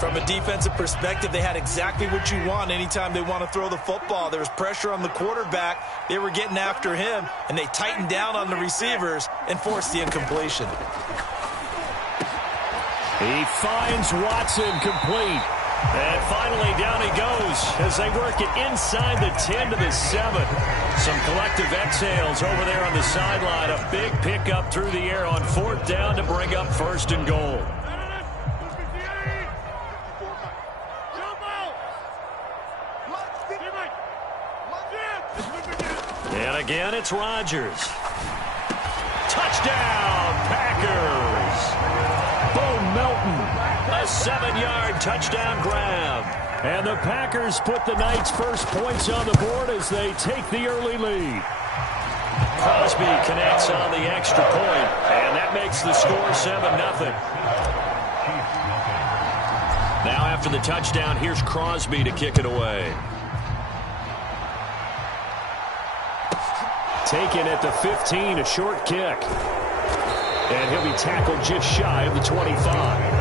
From a defensive perspective, they had exactly what you want anytime they want to throw the football. There was pressure on the quarterback. They were getting after him, and they tightened down on the receivers and forced the incompletion. He finds Watson complete. And finally, down he goes as they work it inside the 10 to the 7. Some collective exhales over there on the sideline. A big pickup through the air on 4th down to bring up 1st and goal. And again, it's Rodgers. Touchdown, Packers! Bo Melton, a 7-yard touchdown grab. And the Packers put the Knights' first points on the board as they take the early lead. Crosby connects on the extra point, and that makes the score 7-0. Now after the touchdown, here's Crosby to kick it away. Taken at the 15, a short kick. And he'll be tackled just shy of the 25.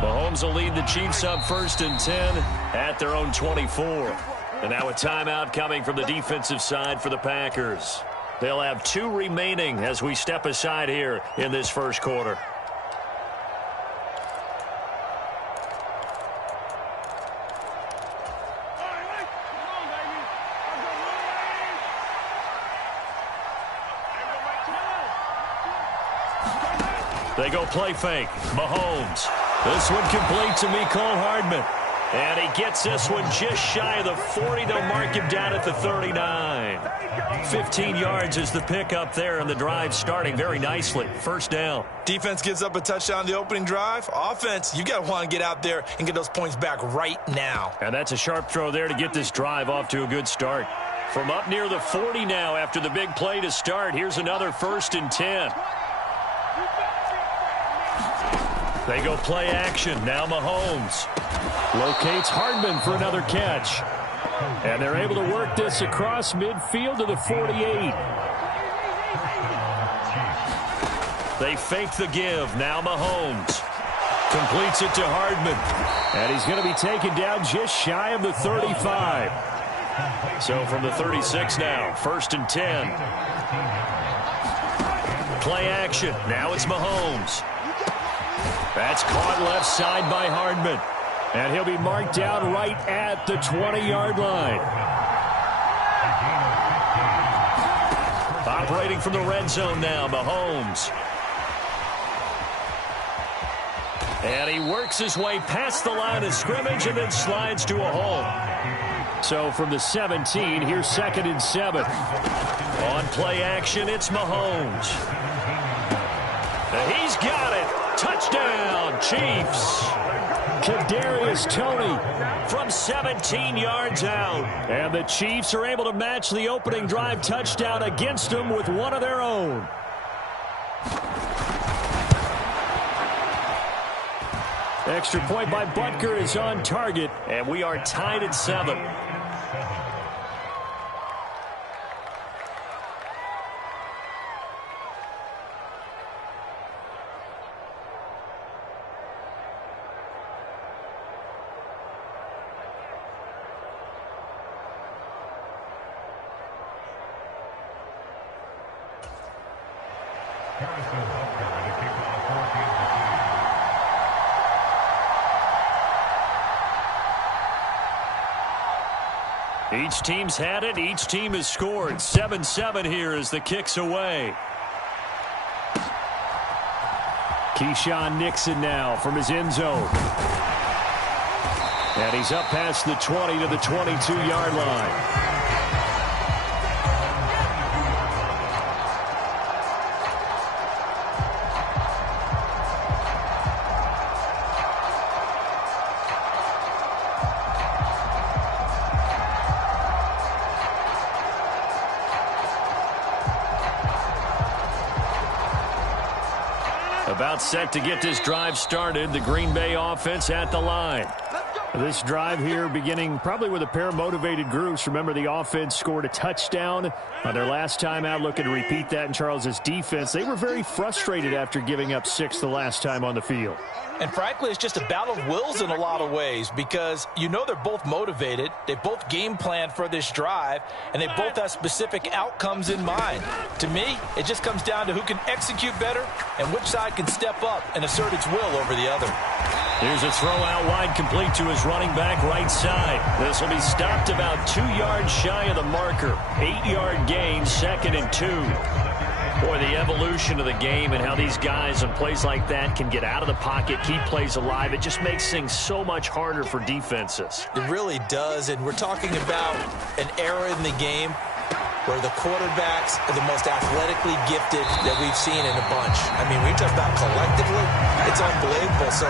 Mahomes will lead the Chiefs up 1st and 10 at their own 24. And now a timeout coming from the defensive side for the Packers. They'll have 2 remaining as we step aside here in this first quarter. They go play fake. Mahomes. This one complete to Mecole Hardman. And he gets this one just shy of the 40. They'll mark him down at the 39. 15 yards is the pickup there, and the drive starting very nicely. First down. Defense gives up a touchdown the opening drive. Offense, you got to want to get out there and get those points back right now. And that's a sharp throw there to get this drive off to a good start. From up near the 40 now after the big play to start, here's another 1st and 10. They go play action. Now Mahomes locates Hardman for another catch. And they're able to work this across midfield to the 48. They fake the give. Now Mahomes completes it to Hardman. And he's going to be taken down just shy of the 35. So from the 36 now, 1st and 10. Play action. Now it's Mahomes. That's caught left side by Hardman. And he'll be marked down right at the 20-yard line. Operating from the red zone now, Mahomes. And he works his way past the line of scrimmage and then slides to a hole. So from the 17, here's 2nd and 7. On play action, it's Mahomes. And he's got it. Touchdown, Chiefs. Kadarius Toney from 17 yards out. And the Chiefs are able to match the opening drive touchdown against them with one of their own. Extra point by Butker is on target, and we are tied at 7. Each team's had it. Each team has scored. 7-7 here as the kick's away. Keyshawn Nixon now from his end zone. And he's up past the 20 to the 22-yard line. About set to get this drive started. The Green Bay offense at the line. This drive here beginning probably with a pair of motivated groups. Remember, the offense scored a touchdown on their last time out. Looking to repeat that in Charles' defense. They were very frustrated after giving up 6 the last time on the field. And frankly, it's just a battle of wills in a lot of ways because you know they're both motivated. They both game plan for this drive, and they both have specific outcomes in mind. To me, it just comes down to who can execute better and which side can step up and assert its will over the other. Here's a throw out wide, complete to his running back right side. This will be stopped about 2 yards shy of the marker. 8-yard gain, 2nd and 2. Boy, the evolution of the game and how these guys on plays like that can get out of the pocket, keep plays alive, it just makes things so much harder for defenses. It really does, and we're talking about an era in the game where the quarterbacks are the most athletically gifted that we've seen in a bunch. I mean, when you talk about collectively, it's unbelievable. So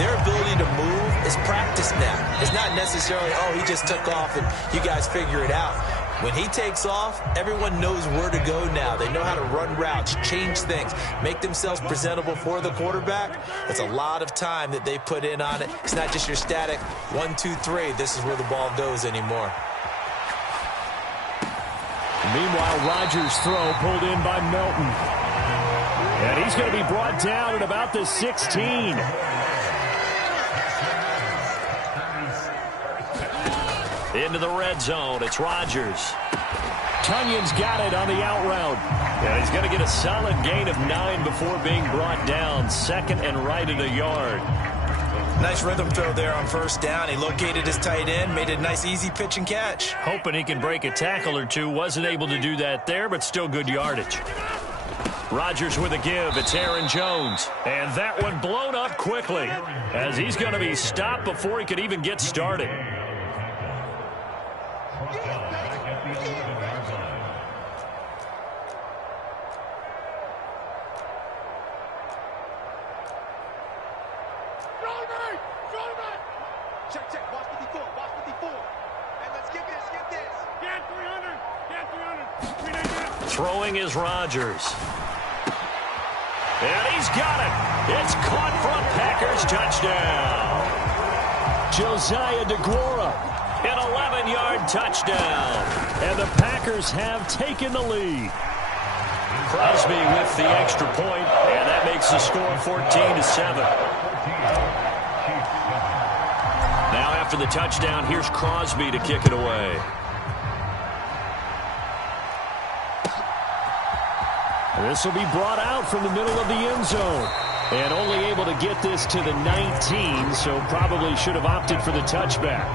their ability to move is practiced now. It's not necessarily, oh, he just took off and you guys figure it out. When he takes off, everyone knows where to go now. They know how to run routes, change things, make themselves presentable for the quarterback. It's a lot of time that they put in on it. It's not just your static 1, 2, 3. This is where the ball goes anymore. Meanwhile, Rodgers' throw pulled in by Melton. And he's going to be brought down at about the 16. Into the red zone, it's Rodgers. Tunyon's got it on the out route. And he's going to get a solid gain of 9 before being brought down. 2nd and right at a yard. Nice rhythm throw there on 1st down. He located his tight end, made a nice easy pitch and catch. Hoping he can break a tackle or two. Wasn't able to do that there, but still good yardage. Rodgers with a give. It's Aaron Jones. And that one blown up quickly as he's going to be stopped before he could even get started. Check. Watch 54. And let's get this. Get 300. Throwing is Rodgers. And he's got it. It's caught for a Packers touchdown. Josiah DeGuara. An 11-yard touchdown. And the Packers have taken the lead. Crosby with the extra point, and that makes the score 14-7. Now after the touchdown, here's Crosby to kick it away. This will be brought out from the middle of the end zone. And only able to get this to the 19, so probably should have opted for the touchback.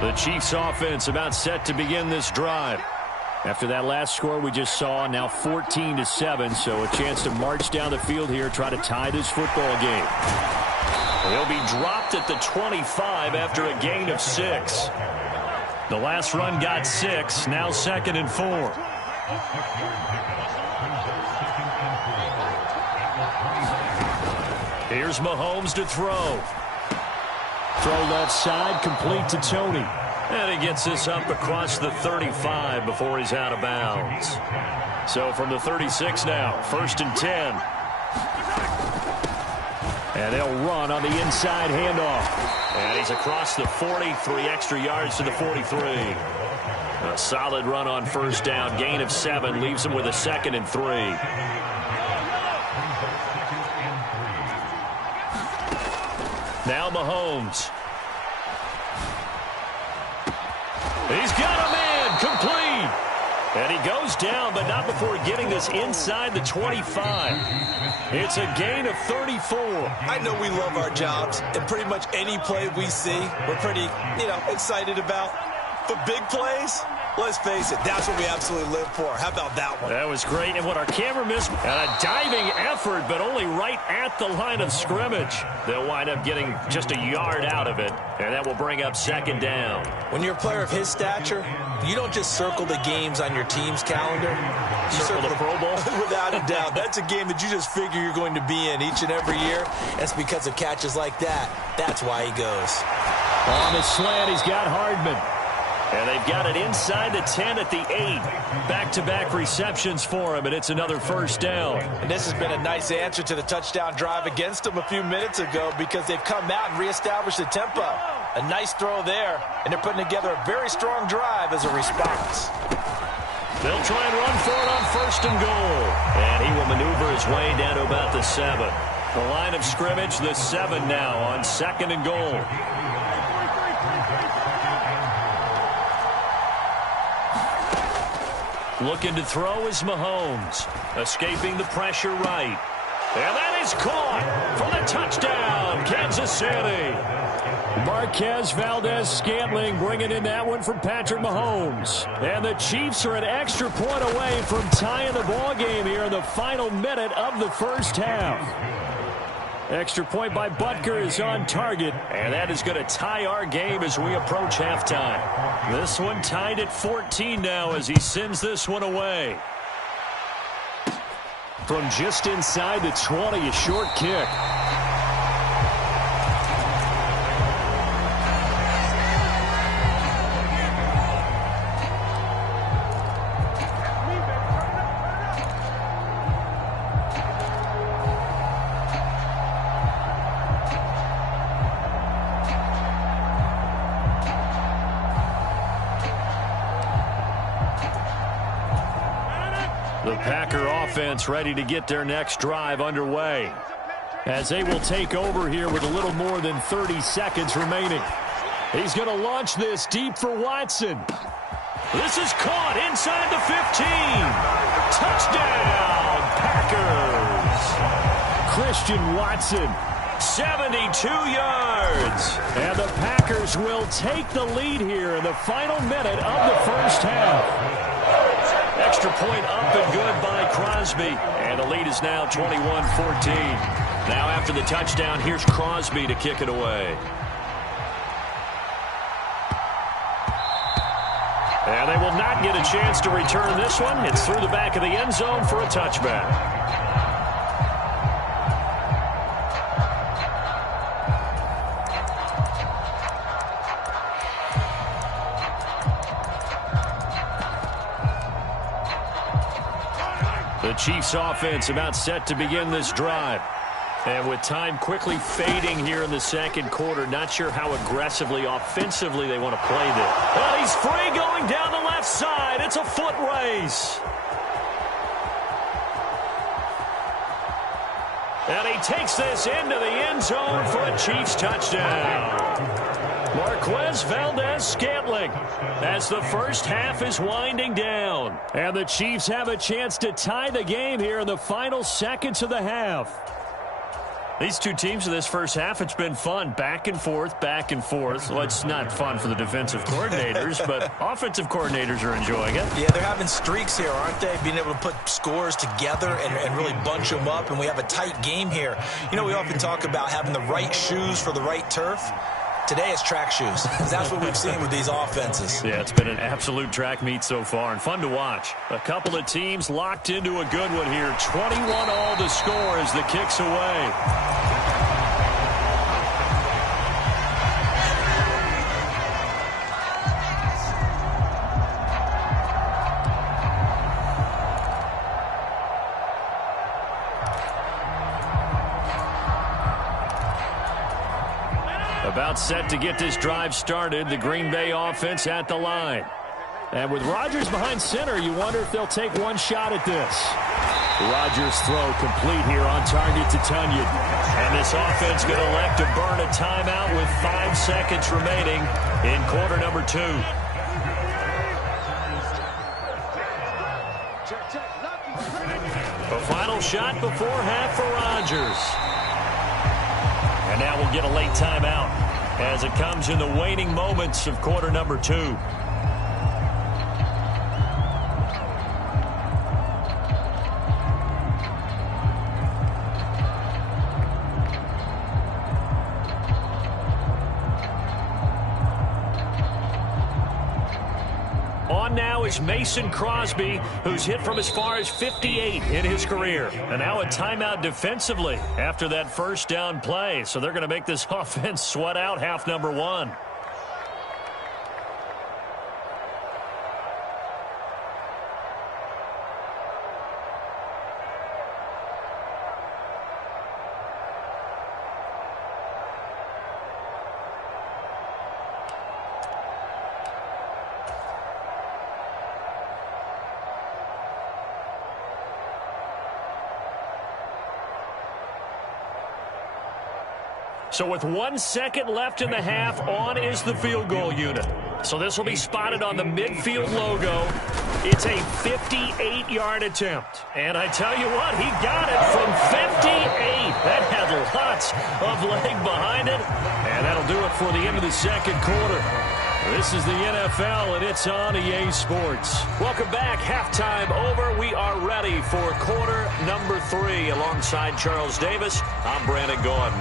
The Chiefs offense about set to begin this drive. After that last score we just saw, now 14-7, so a chance to march down the field here, try to tie this football game. He'll be dropped at the 25 after a gain of 6. The last run got 6, now 2nd and 4. Here's Mahomes to throw. Throw left side, complete to Tony. And he gets this up across the 35 before he's out of bounds. So from the 36 now, 1st and 10. And they'll run on the inside handoff. And he's across the 40, 3 extra yards to the 43. A solid run on 1st down, gain of 7, leaves him with a 2nd and 3. Now Mahomes. He's got a man, complete. And he goes down, but not before getting this inside the 25. It's a gain of 34. I know we love our jobs, and pretty much any play we see, we're pretty, excited about. But big plays, Let's face it, that's what we absolutely live for. How about that one? That was great. And what our camera missed, and a diving effort, but only right at the line of scrimmage. They'll wind up getting just a yard out of it, and that will bring up second down. When you're a player of his stature, you don't just circle the games on your team's calendar. You Circle the Pro Bowl? Without a doubt. That's a game that you just figure you're going to be in each and every year. That's because of catches like that. That's why he goes. On the slant, he's got Hardman. And they've got it inside the 10 at the 8. Back-to-back receptions for him, and it's another first down. And this has been a nice answer to the touchdown drive against them a few minutes ago because they've come out and reestablished the tempo. A nice throw there, and they're putting together a very strong drive as a response. They'll try and run for it on first and goal. And he will maneuver his way down to about the 7. The line of scrimmage, the 7 now on second and goal. Looking to throw is Mahomes. Escaping the pressure right. And that is caught for the touchdown, Kansas City. Marquez Valdez-Scantling bringing in that one from Patrick Mahomes. And the Chiefs are an extra point away from tying the ball game here in the final minute of the first half. Extra point by Butker is on target, and that is going to tie our game as we approach halftime. This one tied at 14 now as he sends this one away. From just inside the 20, a short kick. The Packer offense ready to get their next drive underway as they will take over here with a little more than 30 seconds remaining. He's going to launch this deep for Watson. This is caught inside the 15. Touchdown, Packers. Christian Watson, 72 yards. And the Packers will take the lead here in the final minute of the first half. Extra point up and good by Crosby. And the lead is now 21-14. Now after the touchdown, here's Crosby to kick it away. And they will not get a chance to return this one. It's through the back of the end zone for a touchback. The Chiefs offense about set to begin this drive. And with time quickly fading here in the second quarter, not sure how aggressively, offensively they want to play this. But he's free going down the left side. It's a foot race. And he takes this into the end zone for a Chiefs touchdown. Marquez Valdez-Scantling as the first half is winding down. And the Chiefs have a chance to tie the game here in the final seconds of the half. These two teams in this first half, it's been fun. Back and forth, back and forth. Well, it's not fun for the defensive coordinators, but offensive coordinators are enjoying it. Yeah, they're having streaks here, aren't they? Being able to put scores together and really bunch them up, and we have a tight game here. You know, we often talk about having the right shoes for the right turf. Today it's track shoes. That's what we've seen with these offenses. Yeah, it's been an absolute track meet so far and fun to watch. A couple of teams locked into a good one here. 21-all to score as the kick's away. About set to get this drive started. The Green Bay offense at the line. And with Rodgers behind center, you wonder if they'll take one shot at this. Rodgers' throw complete here on target to Tunyon. And this offense going to elect to burn a timeout with 5 seconds remaining in quarter number 2. A final shot before half for Rodgers. And now we'll get a late timeout as it comes in the waning moments of quarter number 2. On now is Mason Crosby, who's hit from as far as 58 in his career. And now a timeout defensively after that first down play. So they're going to make this offense sweat out half number one. So with 1 second left in the half, on is the field goal unit. So this will be spotted on the midfield logo. It's a 58-yard attempt. And I tell you what, he got it from 58. That had lots of leg behind it. And that'll do it for the end of the second quarter. This is the NFL, and it's on EA Sports. Welcome back. Halftime over. We are ready for quarter number 3. Alongside Charles Davis, I'm Brandon Gordon.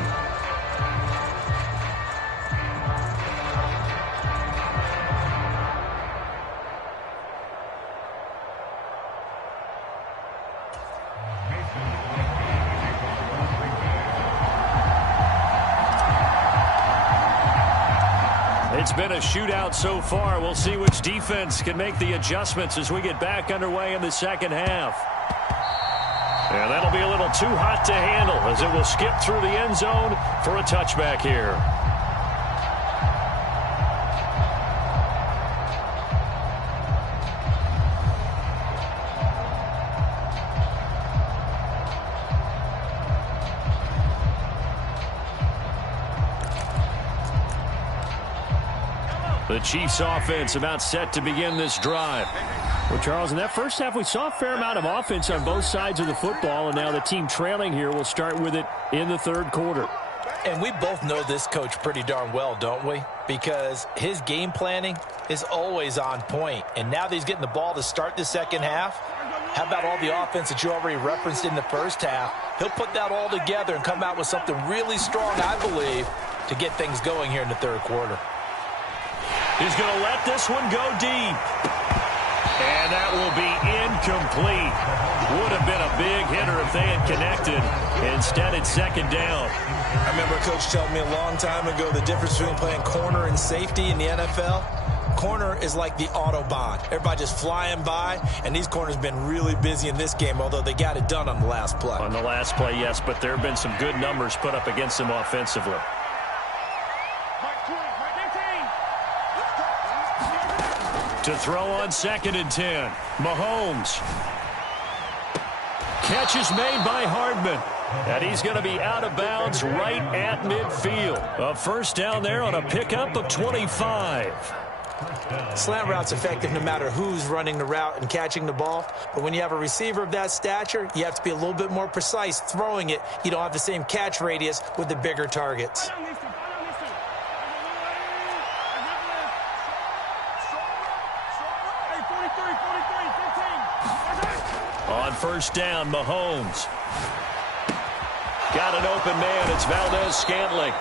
It's been a shootout so far. We'll see which defense can make the adjustments as we get back underway in the second half. And that'll be a little too hot to handle as it will skip through the end zone for a touchback here. The Chiefs offense about set to begin this drive. Well, Charles, in that first half, we saw a fair amount of offense on both sides of the football, and now the team trailing here will start with it in the third quarter. And we both know this coach pretty darn well, don't we? Because his game planning is always on point. And now that he's getting the ball to start the second half, how about all the offense that you already referenced in the first half? He'll put that all together and come out with something really strong, I believe, to get things going here in the third quarter. He's going to let this one go deep. And that will be incomplete. Would have been a big hitter if they had connected. Instead, it's second down. I remember a coach telling me a long time ago the difference between playing corner and safety in the NFL. Corner is like the Autobahn. Everybody just flying by, and these corners have been really busy in this game, although they got it done on the last play. On the last play, yes, but there have been some good numbers put up against them offensively. To throw on 2nd and 10. Mahomes. Catch is made by Hardman. And he's going to be out of bounds right at midfield. A first down there on a pickup of 25. Slant route's effective no matter who's running the route and catching the ball. But when you have a receiver of that stature, you have to be a little bit more precise throwing it. You don't have the same catch radius with the bigger targets. On first down, Mahomes. Got an open man. It's Valdez-Scantling.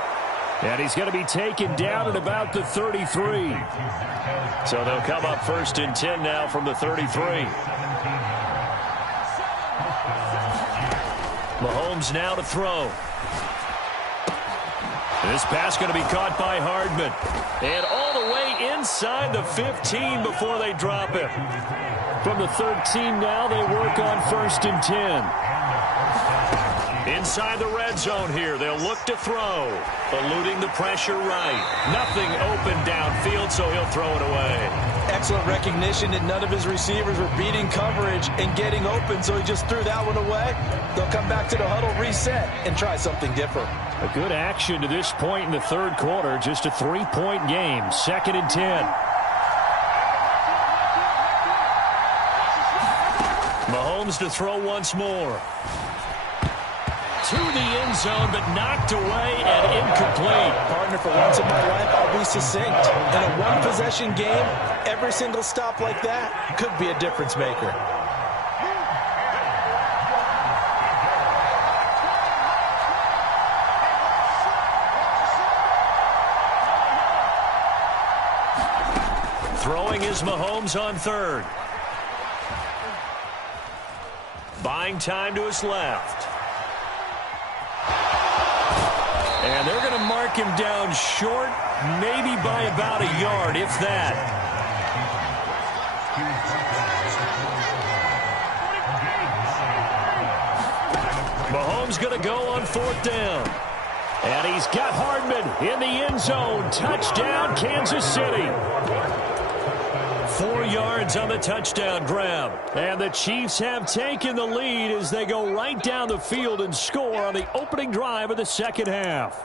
And he's going to be taken down at about the 33. So they'll come up 1st and 10 now from the 33. Mahomes now to throw. This pass going to be caught by Hardman. And all the way inside the 15 before they drop him. From the 13 now, they work on 1st and 10. Inside the red zone here, they'll look to throw. Eluding the pressure right. Nothing open downfield, so he'll throw it away. Excellent recognition that none of his receivers were beating coverage and getting open, so he just threw that one away. They'll come back to the huddle, reset, and try something different. A good action to this point in the third quarter. Just a 3-point game. 2nd and 10. Mahomes to throw once more. To the end zone, but knocked away and incomplete. Partner, for once in my life, I'll be succinct. In a one-possession game, every single stop like that could be a difference maker. Throwing is Mahomes on third. Buying time to his left. And they're going to mark him down short, maybe by about a yard, if that. Mahomes going to go on fourth down. And he's got Hardman in the end zone. Touchdown, Kansas City. 4 yards on the touchdown grab. And the Chiefs have taken the lead as they go right down the field and score on the opening drive of the second half.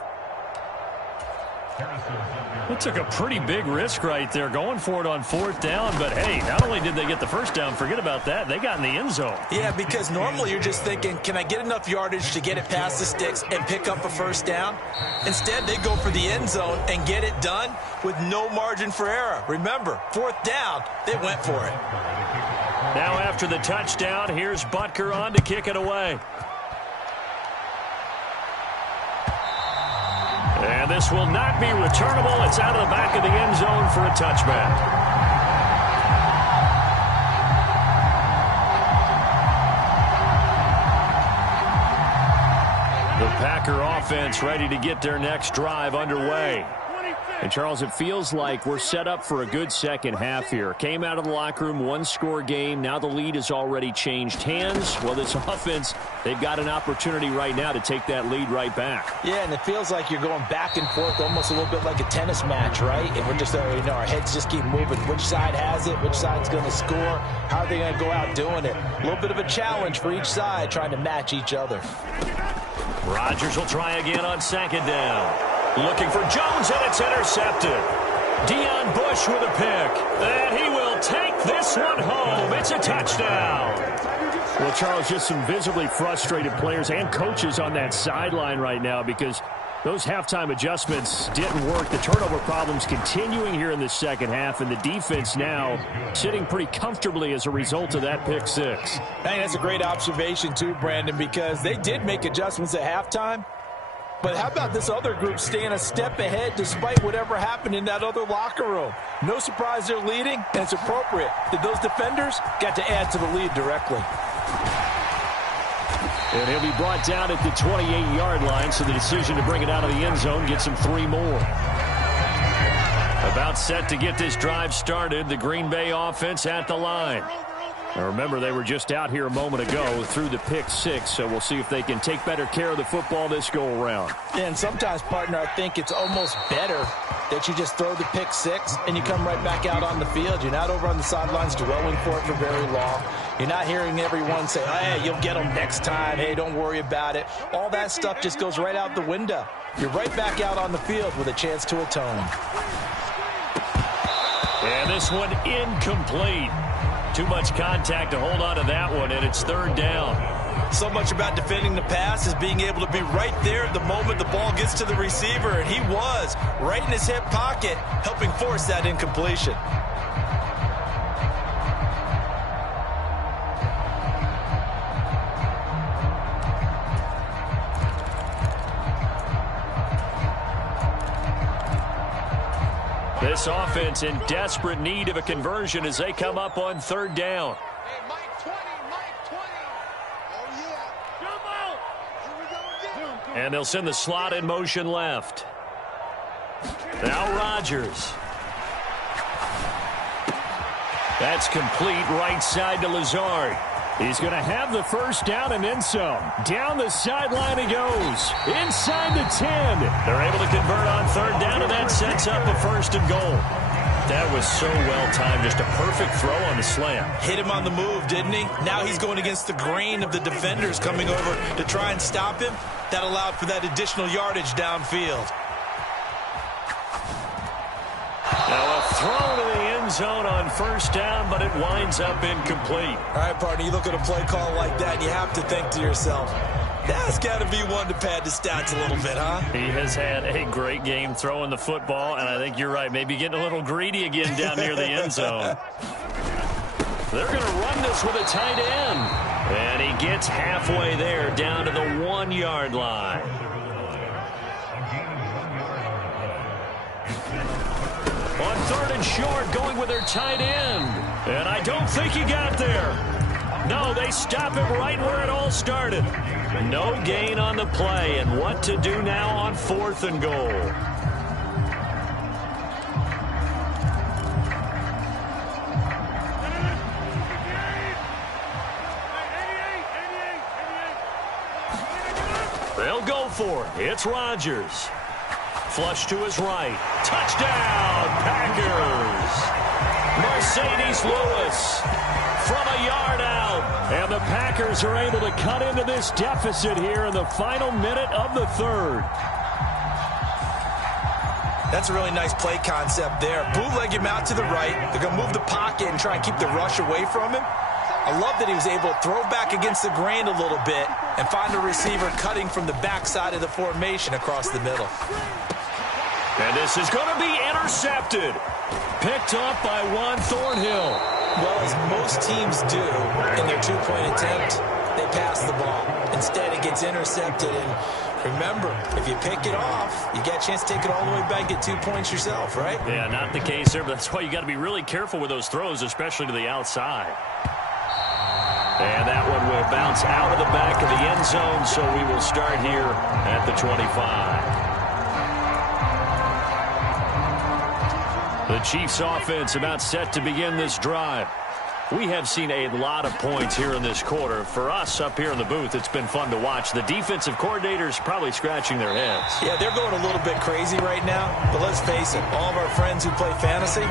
It took a pretty big risk right there going for it on fourth down. But, hey, not only did they get the first down, forget about that, they got in the end zone. Yeah, because normally you're just thinking, can I get enough yardage to get it past the sticks and pick up a first down? Instead, they go for the end zone and get it done with no margin for error. Remember, fourth down, they went for it. Now after the touchdown, here's Butker on to kick it away. And this will not be returnable. It's out of the back of the end zone for a touchback. The Packer offense ready to get their next drive underway. And, Charles, it feels like we're set up for a good second half here. Came out of the locker room, one-score game. Now the lead has already changed hands. Well, this offense, they've got an opportunity right now to take that lead right back. Yeah, and it feels like you're going back and forth almost a little bit like a tennis match, right? And we're just, our heads just keep moving. Which side has it? Which side's going to score? How are they going to go out doing it? A little bit of a challenge for each side trying to match each other. Rodgers will try again on second down. Looking for Jones, and it's intercepted. Deion Bush with a pick. And he will take this one home. It's a touchdown. Well, Charles, just some visibly frustrated players and coaches on that sideline right now because those halftime adjustments didn't work. The turnover problems continuing here in the second half, and the defense now sitting pretty comfortably as a result of that pick six. I think that's a great observation too, Brandon, because they did make adjustments at halftime. But how about this other group staying a step ahead despite whatever happened in that other locker room? No surprise they're leading, and it's appropriate that those defenders got to add to the lead directly. And he'll be brought down at the 28-yard line, so the decision to bring it out of the end zone gets him 3 more. About set to get this drive started, the Green Bay offense at the line. Now remember, they were just out here a moment ago through the pick six, so we'll see if they can take better care of the football this go-around. And sometimes, partner, I think it's almost better that you just throw the pick six and you come right back out on the field. You're not over on the sidelines dwelling for it for very long. You're not hearing everyone say, oh, hey, you'll get them next time. Hey, don't worry about it. All that stuff just goes right out the window. You're right back out on the field with a chance to atone. And this one incomplete. Too much contact to hold on to that one, and it's third down. So much about defending the pass is being able to be right there at the moment the ball gets to the receiver, and he was right in his hip pocket, helping force that incompletion. This offense in desperate need of a conversion as they come up on third down. Hey, Mike 20, Mike 20. Oh, yeah. Jump out. Here we go again. And they'll send the slot in motion left. Now Rodgers. That's complete right side to Lazard. He's going to have the first down and then some. Down the sideline he goes. Inside the 10. They're able to convert on third down, and that sets up a first and goal. That was so well-timed. Just a perfect throw on the slant. Hit him on the move, didn't he? Now he's going against the grain of the defenders coming over to try and stop him. That allowed for that additional yardage downfield. Now a throw to the end zone on first down, but it winds up incomplete. All right, partner, you look at a play call like that, and you have to think to yourself, that's got to be one to pad the stats a little bit, huh? He has had a great game throwing the football, and I think you're right. Maybe getting a little greedy again down near the end zone. They're going to run this with a tight end. And he gets halfway there down to the 1 yard line. On third and short, going with their tight end. And I don't think he got there. No, they stop him right where it all started. No gain on the play, and what to do now on 4th and goal. They'll go for it. It's Rodgers. Flush to his right. Touchdown, Packers. Mercedes Lewis from a yard out. And the Packers are able to cut into this deficit here in the final minute of the third. That's a really nice play concept there. Bootleg him out to the right. They're going to move the pocket and try and keep the rush away from him. I love that he was able to throw back against the grain a little bit and find a receiver cutting from the backside of the formation across the middle. And this is going to be intercepted. Picked up by Juan Thornhill. Well, as most teams do in their two-point attempt, they pass the ball. Instead, it gets intercepted. And remember, if you pick it off, you get a chance to take it all the way back and get 2 points yourself, right? Yeah, not the case there, but that's why you got to be really careful with those throws, especially to the outside. And that one will bounce out of the back of the end zone, so we will start here at the 25. The Chiefs offense about set to begin this drive. We have seen a lot of points here in this quarter. For us up here in the booth, it's been fun to watch. The defensive coordinators probably scratching their heads. Yeah, they're going a little bit crazy right now. But let's face it, all of our friends who play fantasy,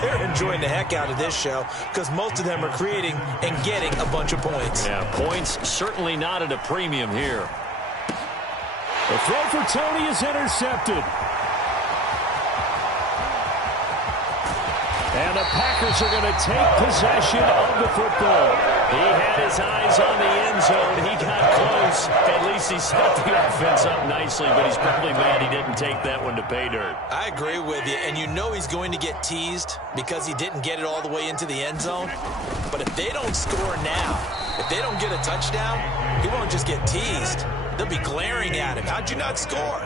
they're enjoying the heck out of this show because most of them are creating and getting a bunch of points. Yeah, points certainly not at a premium here. The throw for Tony is intercepted. And the Packers are going to take possession of the football. He had his eyes on the end zone. He got close. At least he set the offense up nicely, but he's probably mad he didn't take that one to pay dirt. I agree with you, and you know he's going to get teased because he didn't get it all the way into the end zone. But if they don't score now, if they don't get a touchdown, he won't just get teased. They'll be glaring at him. How'd you not score?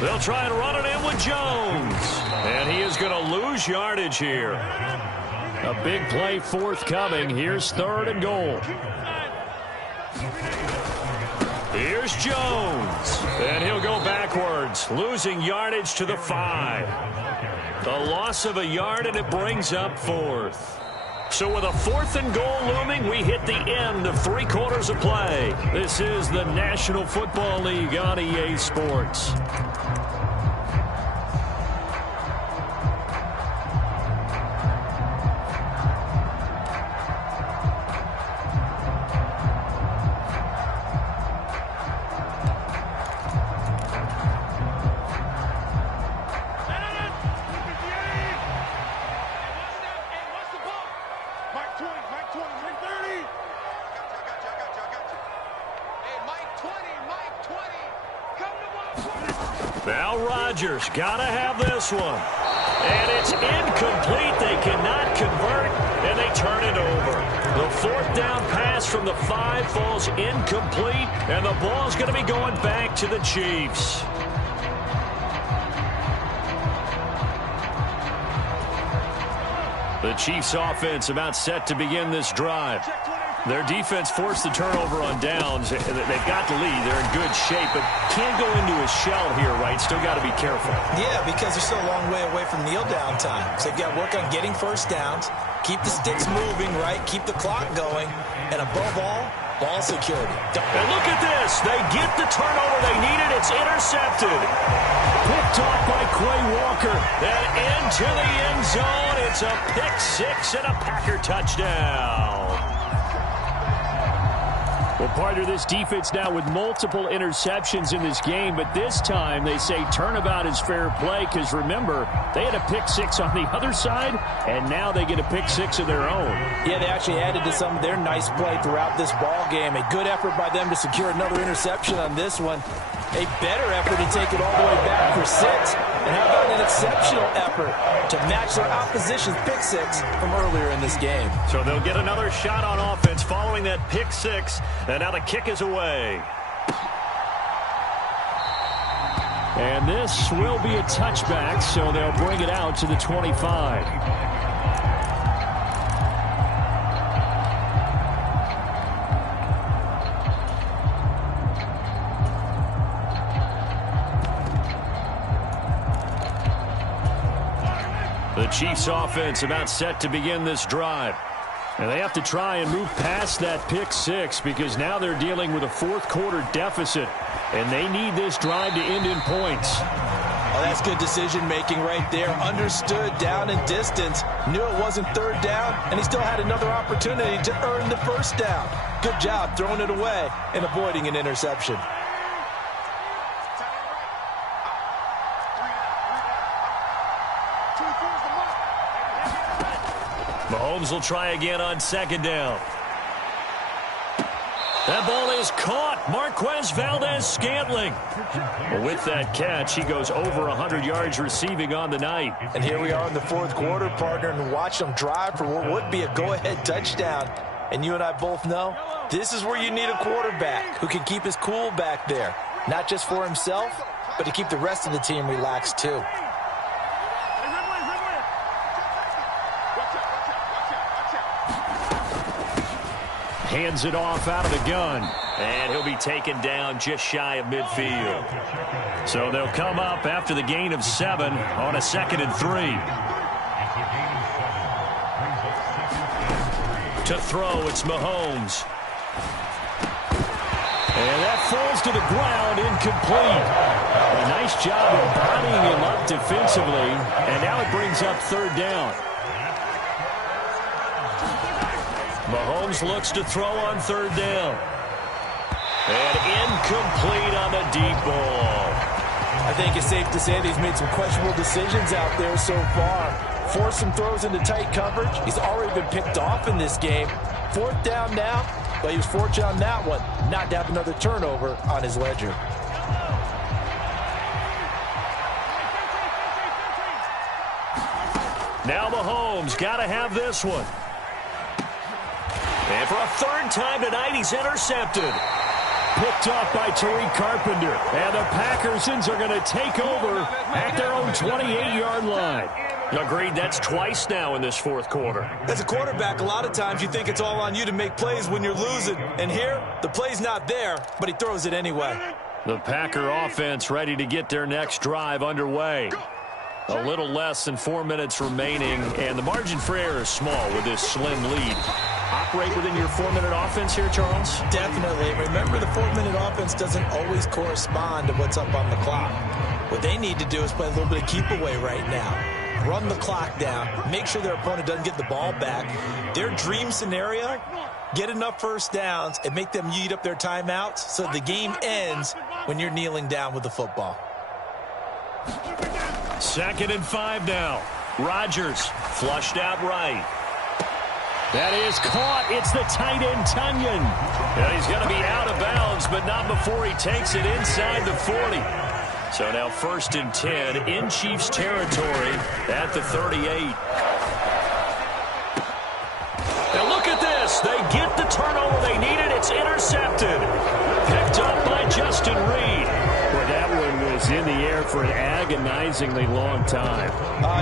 They'll try and run it in with Jones. And he is going to lose yardage here. A big play forthcoming. Here's 3rd and goal. Here's Jones. And he'll go backwards, losing yardage to the 5. The loss of a yard, and it brings up 4th. So with a 4th and goal looming, we hit the end of 3 quarters of play. This is the National Football League on EA Sports. Now Rodgers got to have this one. And it's incomplete. They cannot convert, and they turn it over. The 4th down pass from the 5 falls incomplete, and the ball's going to be going back to the Chiefs. The Chiefs offense about set to begin this drive. Their defense forced the turnover on downs. They've got the lead. They're in good shape, but can't go into a shell here, right? Still got to be careful. Yeah, because they're still a long way away from kneel down time. So they've got to work on getting first downs, keep the sticks moving, right? Keep the clock going, and above all, ball security. And look at this. They get the turnover they needed. It's intercepted. Picked off by Quay Walker. And into the end zone. It's a pick 6 and a Packer touchdown. Well, part of this defense now with multiple interceptions in this game, but this time they say turnabout is fair play because, remember, they had a pick 6 on the other side, and now they get a pick 6 of their own. Yeah, they actually added to some of their nice play throughout this ball game. A good effort by them to secure another interception on this one. A better effort to take it all the way back for 6. And how about an exceptional effort to match their opposition's pick 6 from earlier in this game. So they'll get another shot on offense following that pick 6. And now the kick is away. And this will be a touchback, so they'll bring it out to the 25. The Chiefs offense about set to begin this drive. And they have to try and move past that pick six because now they're dealing with a fourth quarter deficit. And they need this drive to end in points. Oh, that's good decision-making right there. Understood down and distance. Knew it wasn't third down, and he still had another opportunity to earn the first down. Good job throwing it away and avoiding an interception. Mahomes will try again on second down. That ball is caught. Marquez Valdes-Scantling. With that catch, he goes over 100 yards receiving on the night. And here we are in the fourth quarter, partner, and watch them drive for what would be a go-ahead touchdown. And you and I both know this is where you need a quarterback who can keep his cool back there. Not just for himself, but to keep the rest of the team relaxed too. Hands it off out of the gun. And he'll be taken down just shy of midfield. So they'll come up after the gain of 7 on a 2nd and 3. To throw, it's Mahomes. And that falls to the ground, incomplete. A nice job of bodying him up defensively. And now it brings up third down. Mahomes looks to throw on third down. And incomplete on the deep ball. I think it's safe to say that he's made some questionable decisions out there so far. Forced some throws into tight coverage. He's already been picked off in this game. Fourth down now, but he was fortunate on that one not to have another turnover on his ledger. Now Mahomes got to have this one. And for a third time tonight, he's intercepted. Picked off by Tariq Carpenter. And the Packersons are going to take over at their own 28-yard line. Agreed, that's twice now in this fourth quarter. As a quarterback, a lot of times you think it's all on you to make plays when you're losing. And here, the play's not there, but he throws it anyway. The Packer offense ready to get their next drive underway. A little less than 4 minutes remaining, and the margin for error is small with this slim lead. Operate within your 4-minute offense here, Charles? Definitely. Remember, the 4-minute offense doesn't always correspond to what's up on the clock. What they need to do is play a little bit of keep away right now. Run the clock down. Make sure their opponent doesn't get the ball back. Their dream scenario, get enough first downs and make them eat up their timeouts so the game ends when you're kneeling down with the football. 2nd and 5 now. Rodgers flushed out right. That is caught. It's the tight end, Tunyon. And he's going to be out of bounds, but not before he takes it inside the 40. So now 1st and 10 in Chiefs territory at the 38. Now look at this. They get the turnover they needed. It's intercepted. Picked up by Justin Reed. Well, that one was in the air for an agonizingly long time.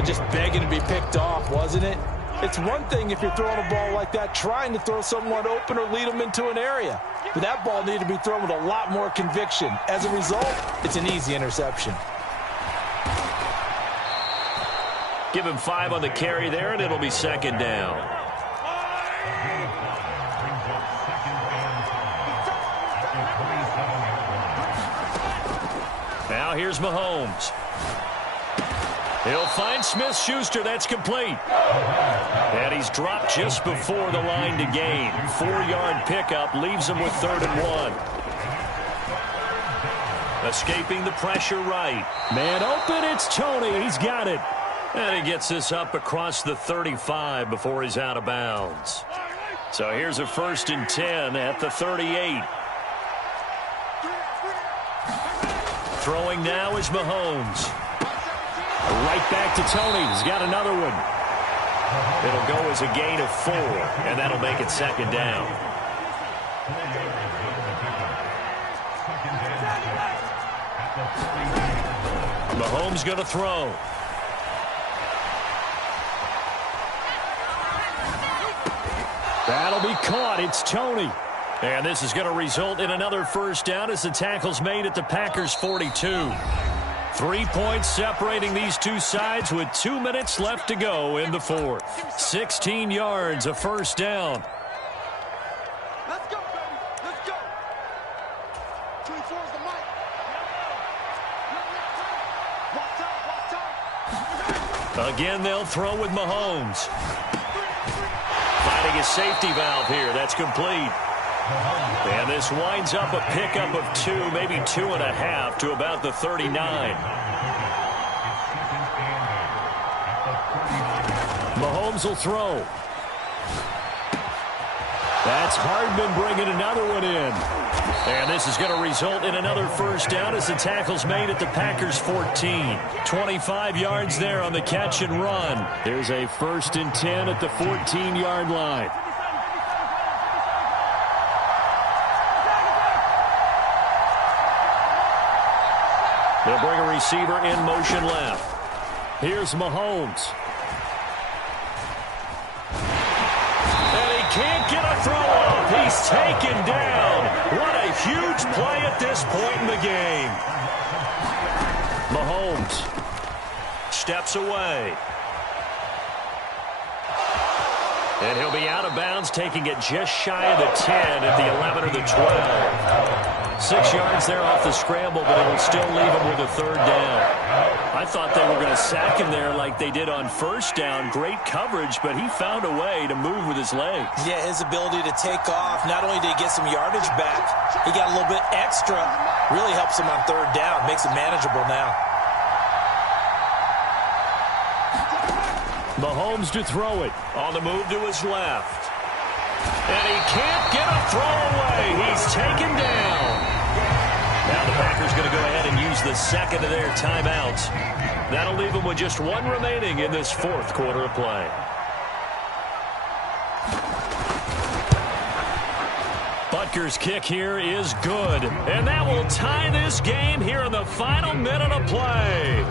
Just begging to be picked off, wasn't it? It's one thing if you're throwing a ball like that, trying to throw someone open or lead them into an area. But that ball needed to be thrown with a lot more conviction. As a result, it's an easy interception. Give him 5 on the carry there, and it'll be 2nd down. Now here's Mahomes. He'll find Smith-Schuster. That's complete. And he's dropped just before the line to gain. 4-yard pickup leaves him with 3rd and 1. Escaping the pressure right. Man open, it's Toney. He's got it. And he gets this up across the 35 before he's out of bounds. So here's a 1st and 10 at the 38. Throwing now is Mahomes. Right back to Toney. He's got another one. It'll go as a gain of 4, and that'll make it 2nd down. Mahomes going to throw. That'll be caught. It's Tony. And this is going to result in another first down as the tackle's made at the Packers' 42. 3 points separating these two sides with 2 minutes left to go in the fourth. 16 yards, a first down. Let's go, baby. Let's go. 24 is the mic. Watch out. Again, they'll throw with Mahomes. Finding his safety valve here. That's complete. And this winds up a pickup of 2, maybe 2.5 to about the 39. Mahomes will throw. That's Hardman bringing another one in. And this is going to result in another first down as the tackle's made at the Packers' 14. 25 yards there on the catch and run. There's a 1st and 10 at the 14-yard line. They'll bring a receiver in motion left. Here's Mahomes. And he can't get a throw off. He's taken down. What a huge play at this point in the game. Mahomes steps away. And he'll be out of bounds, taking it just shy of the 10 at the 11 or the 12. 6 yards there off the scramble, but it will still leave him with a third down. I thought they were going to sack him there like they did on first down. Great coverage, but he found a way to move with his legs. Yeah, his ability to take off, not only did he get some yardage back, he got a little bit extra. Really helps him on third down, makes it manageable now. Mahomes to throw it. On the move to his left. And he can't get a throw away. He's taken down. Now the Packers going to go ahead and use the second of their timeouts. That'll leave them with just 1 remaining in this fourth quarter of play. Butker's kick here is good. And that will tie this game here in the final minute of play.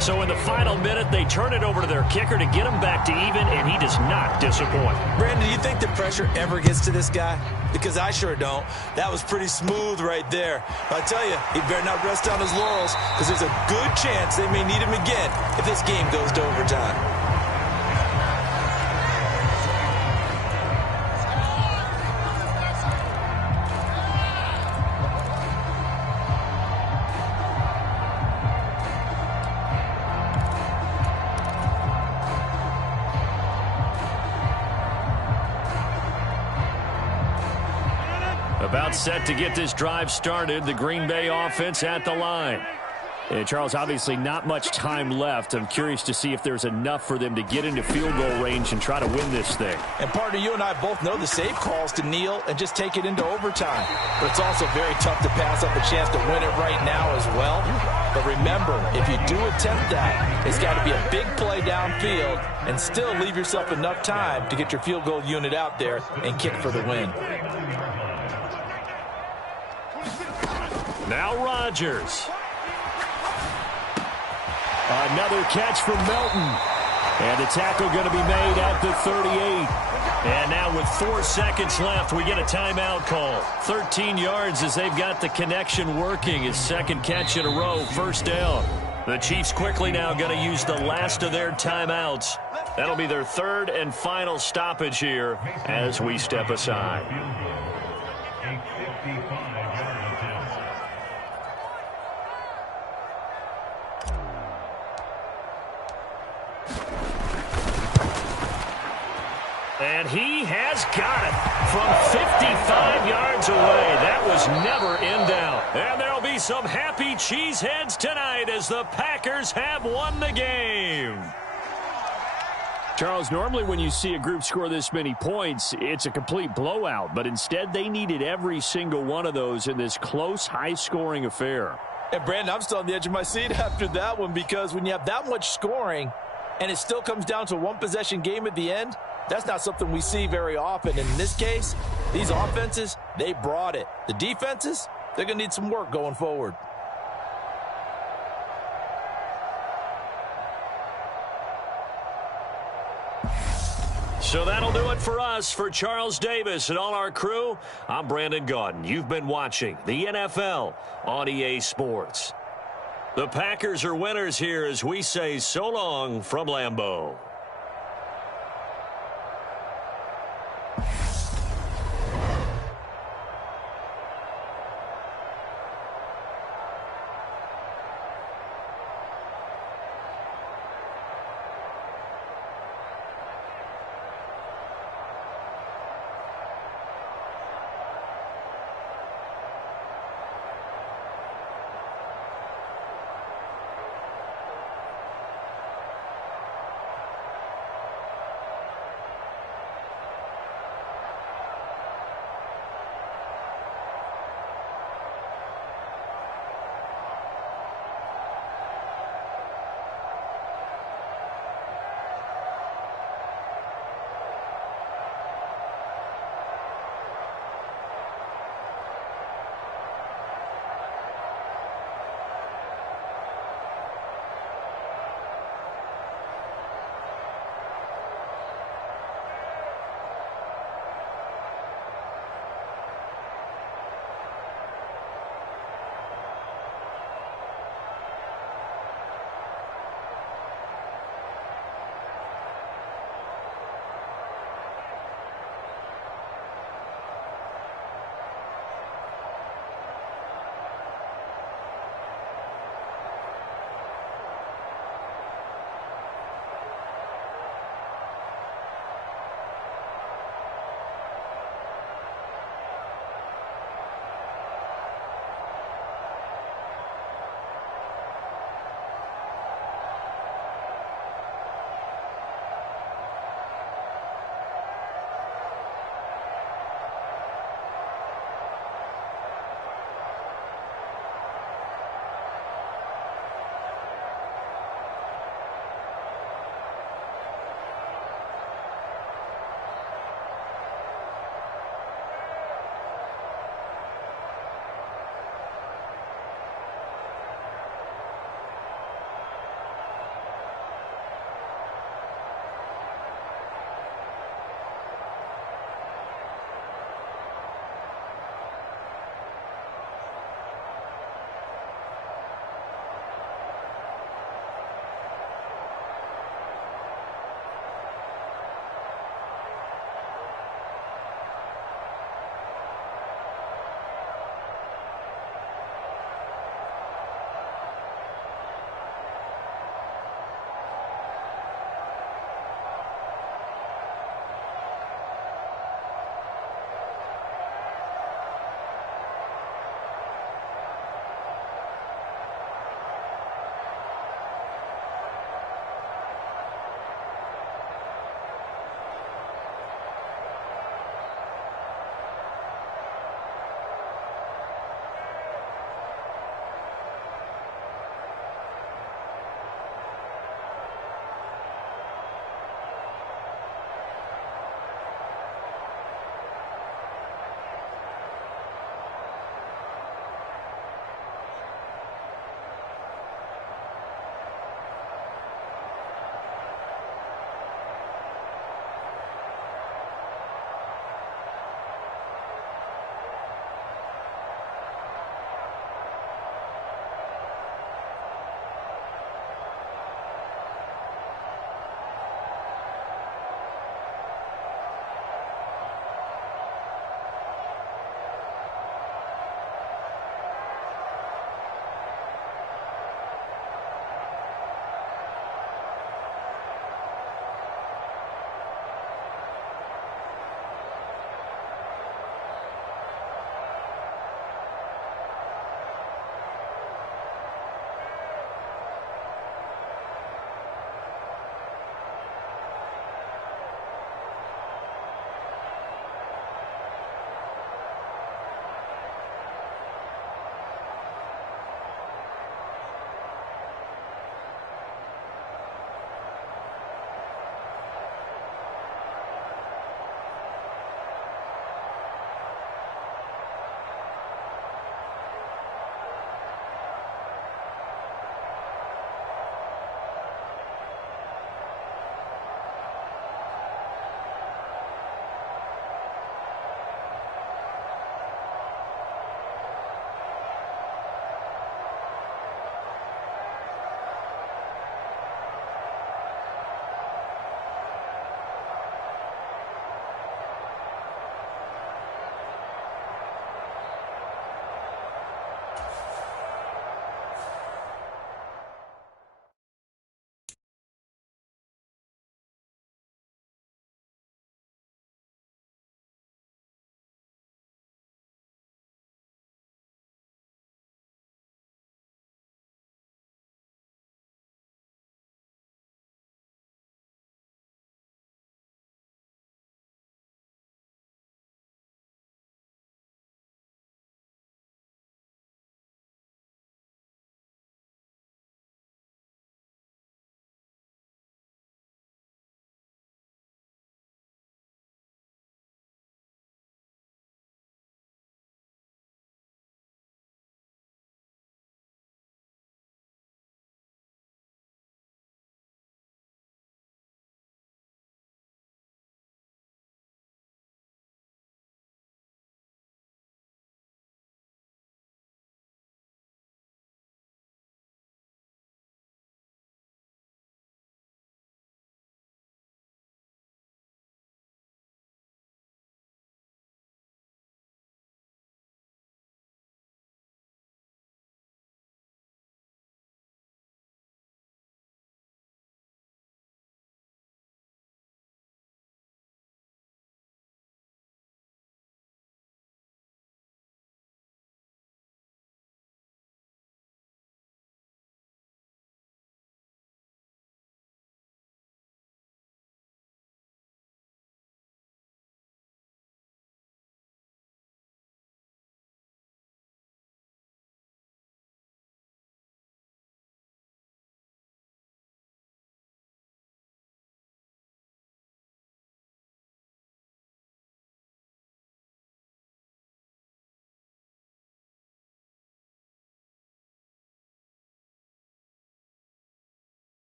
So in the final minute, they turn it over to their kicker to get him back to even, and he does not disappoint. Brandon, do you think the pressure ever gets to this guy? Because I sure don't. That was pretty smooth right there. But I tell you, he better not rest on his laurels, because there's a good chance they may need him again if this game goes to overtime. About set to get this drive started. The Green Bay offense at the line. And Charles, obviously not much time left. I'm curious to see if there's enough for them to get into field goal range and try to win this thing. And partner, you and I both know the safe calls to kneel and just take it into overtime. But it's also very tough to pass up a chance to win it right now as well. But remember, if you do attempt that, it's got to be a big play downfield and still leave yourself enough time to get your field goal unit out there and kick for the win. Now Rodgers. Another catch from Melton. And the tackle going to be made at the 38. And now with 4 seconds left, we get a timeout call. 13 yards as they've got the connection working. His second catch in a row, first down. The Chiefs quickly now going to use the last of their timeouts. That'll be their third and final stoppage here as we step aside. And he has got it from 55 yards away. That was never in doubt. And there'll be some happy cheeseheads tonight as the Packers have won the game. Charles, normally when you see a group score this many points, it's a complete blowout. But instead, they needed every single one of those in this close, high-scoring affair. And Brandon, I'm still on the edge of my seat after that one, because when you have that much scoring and it still comes down to a one-possession game at the end, that's not something we see very often. And in this case, these offenses, they brought it. The defenses, they're going to need some work going forward. So that'll do it for us. For Charles Davis and all our crew, I'm Brandon Gaudin. You've been watching the NFL on EA Sports. The Packers are winners here as we say so long from Lambeau.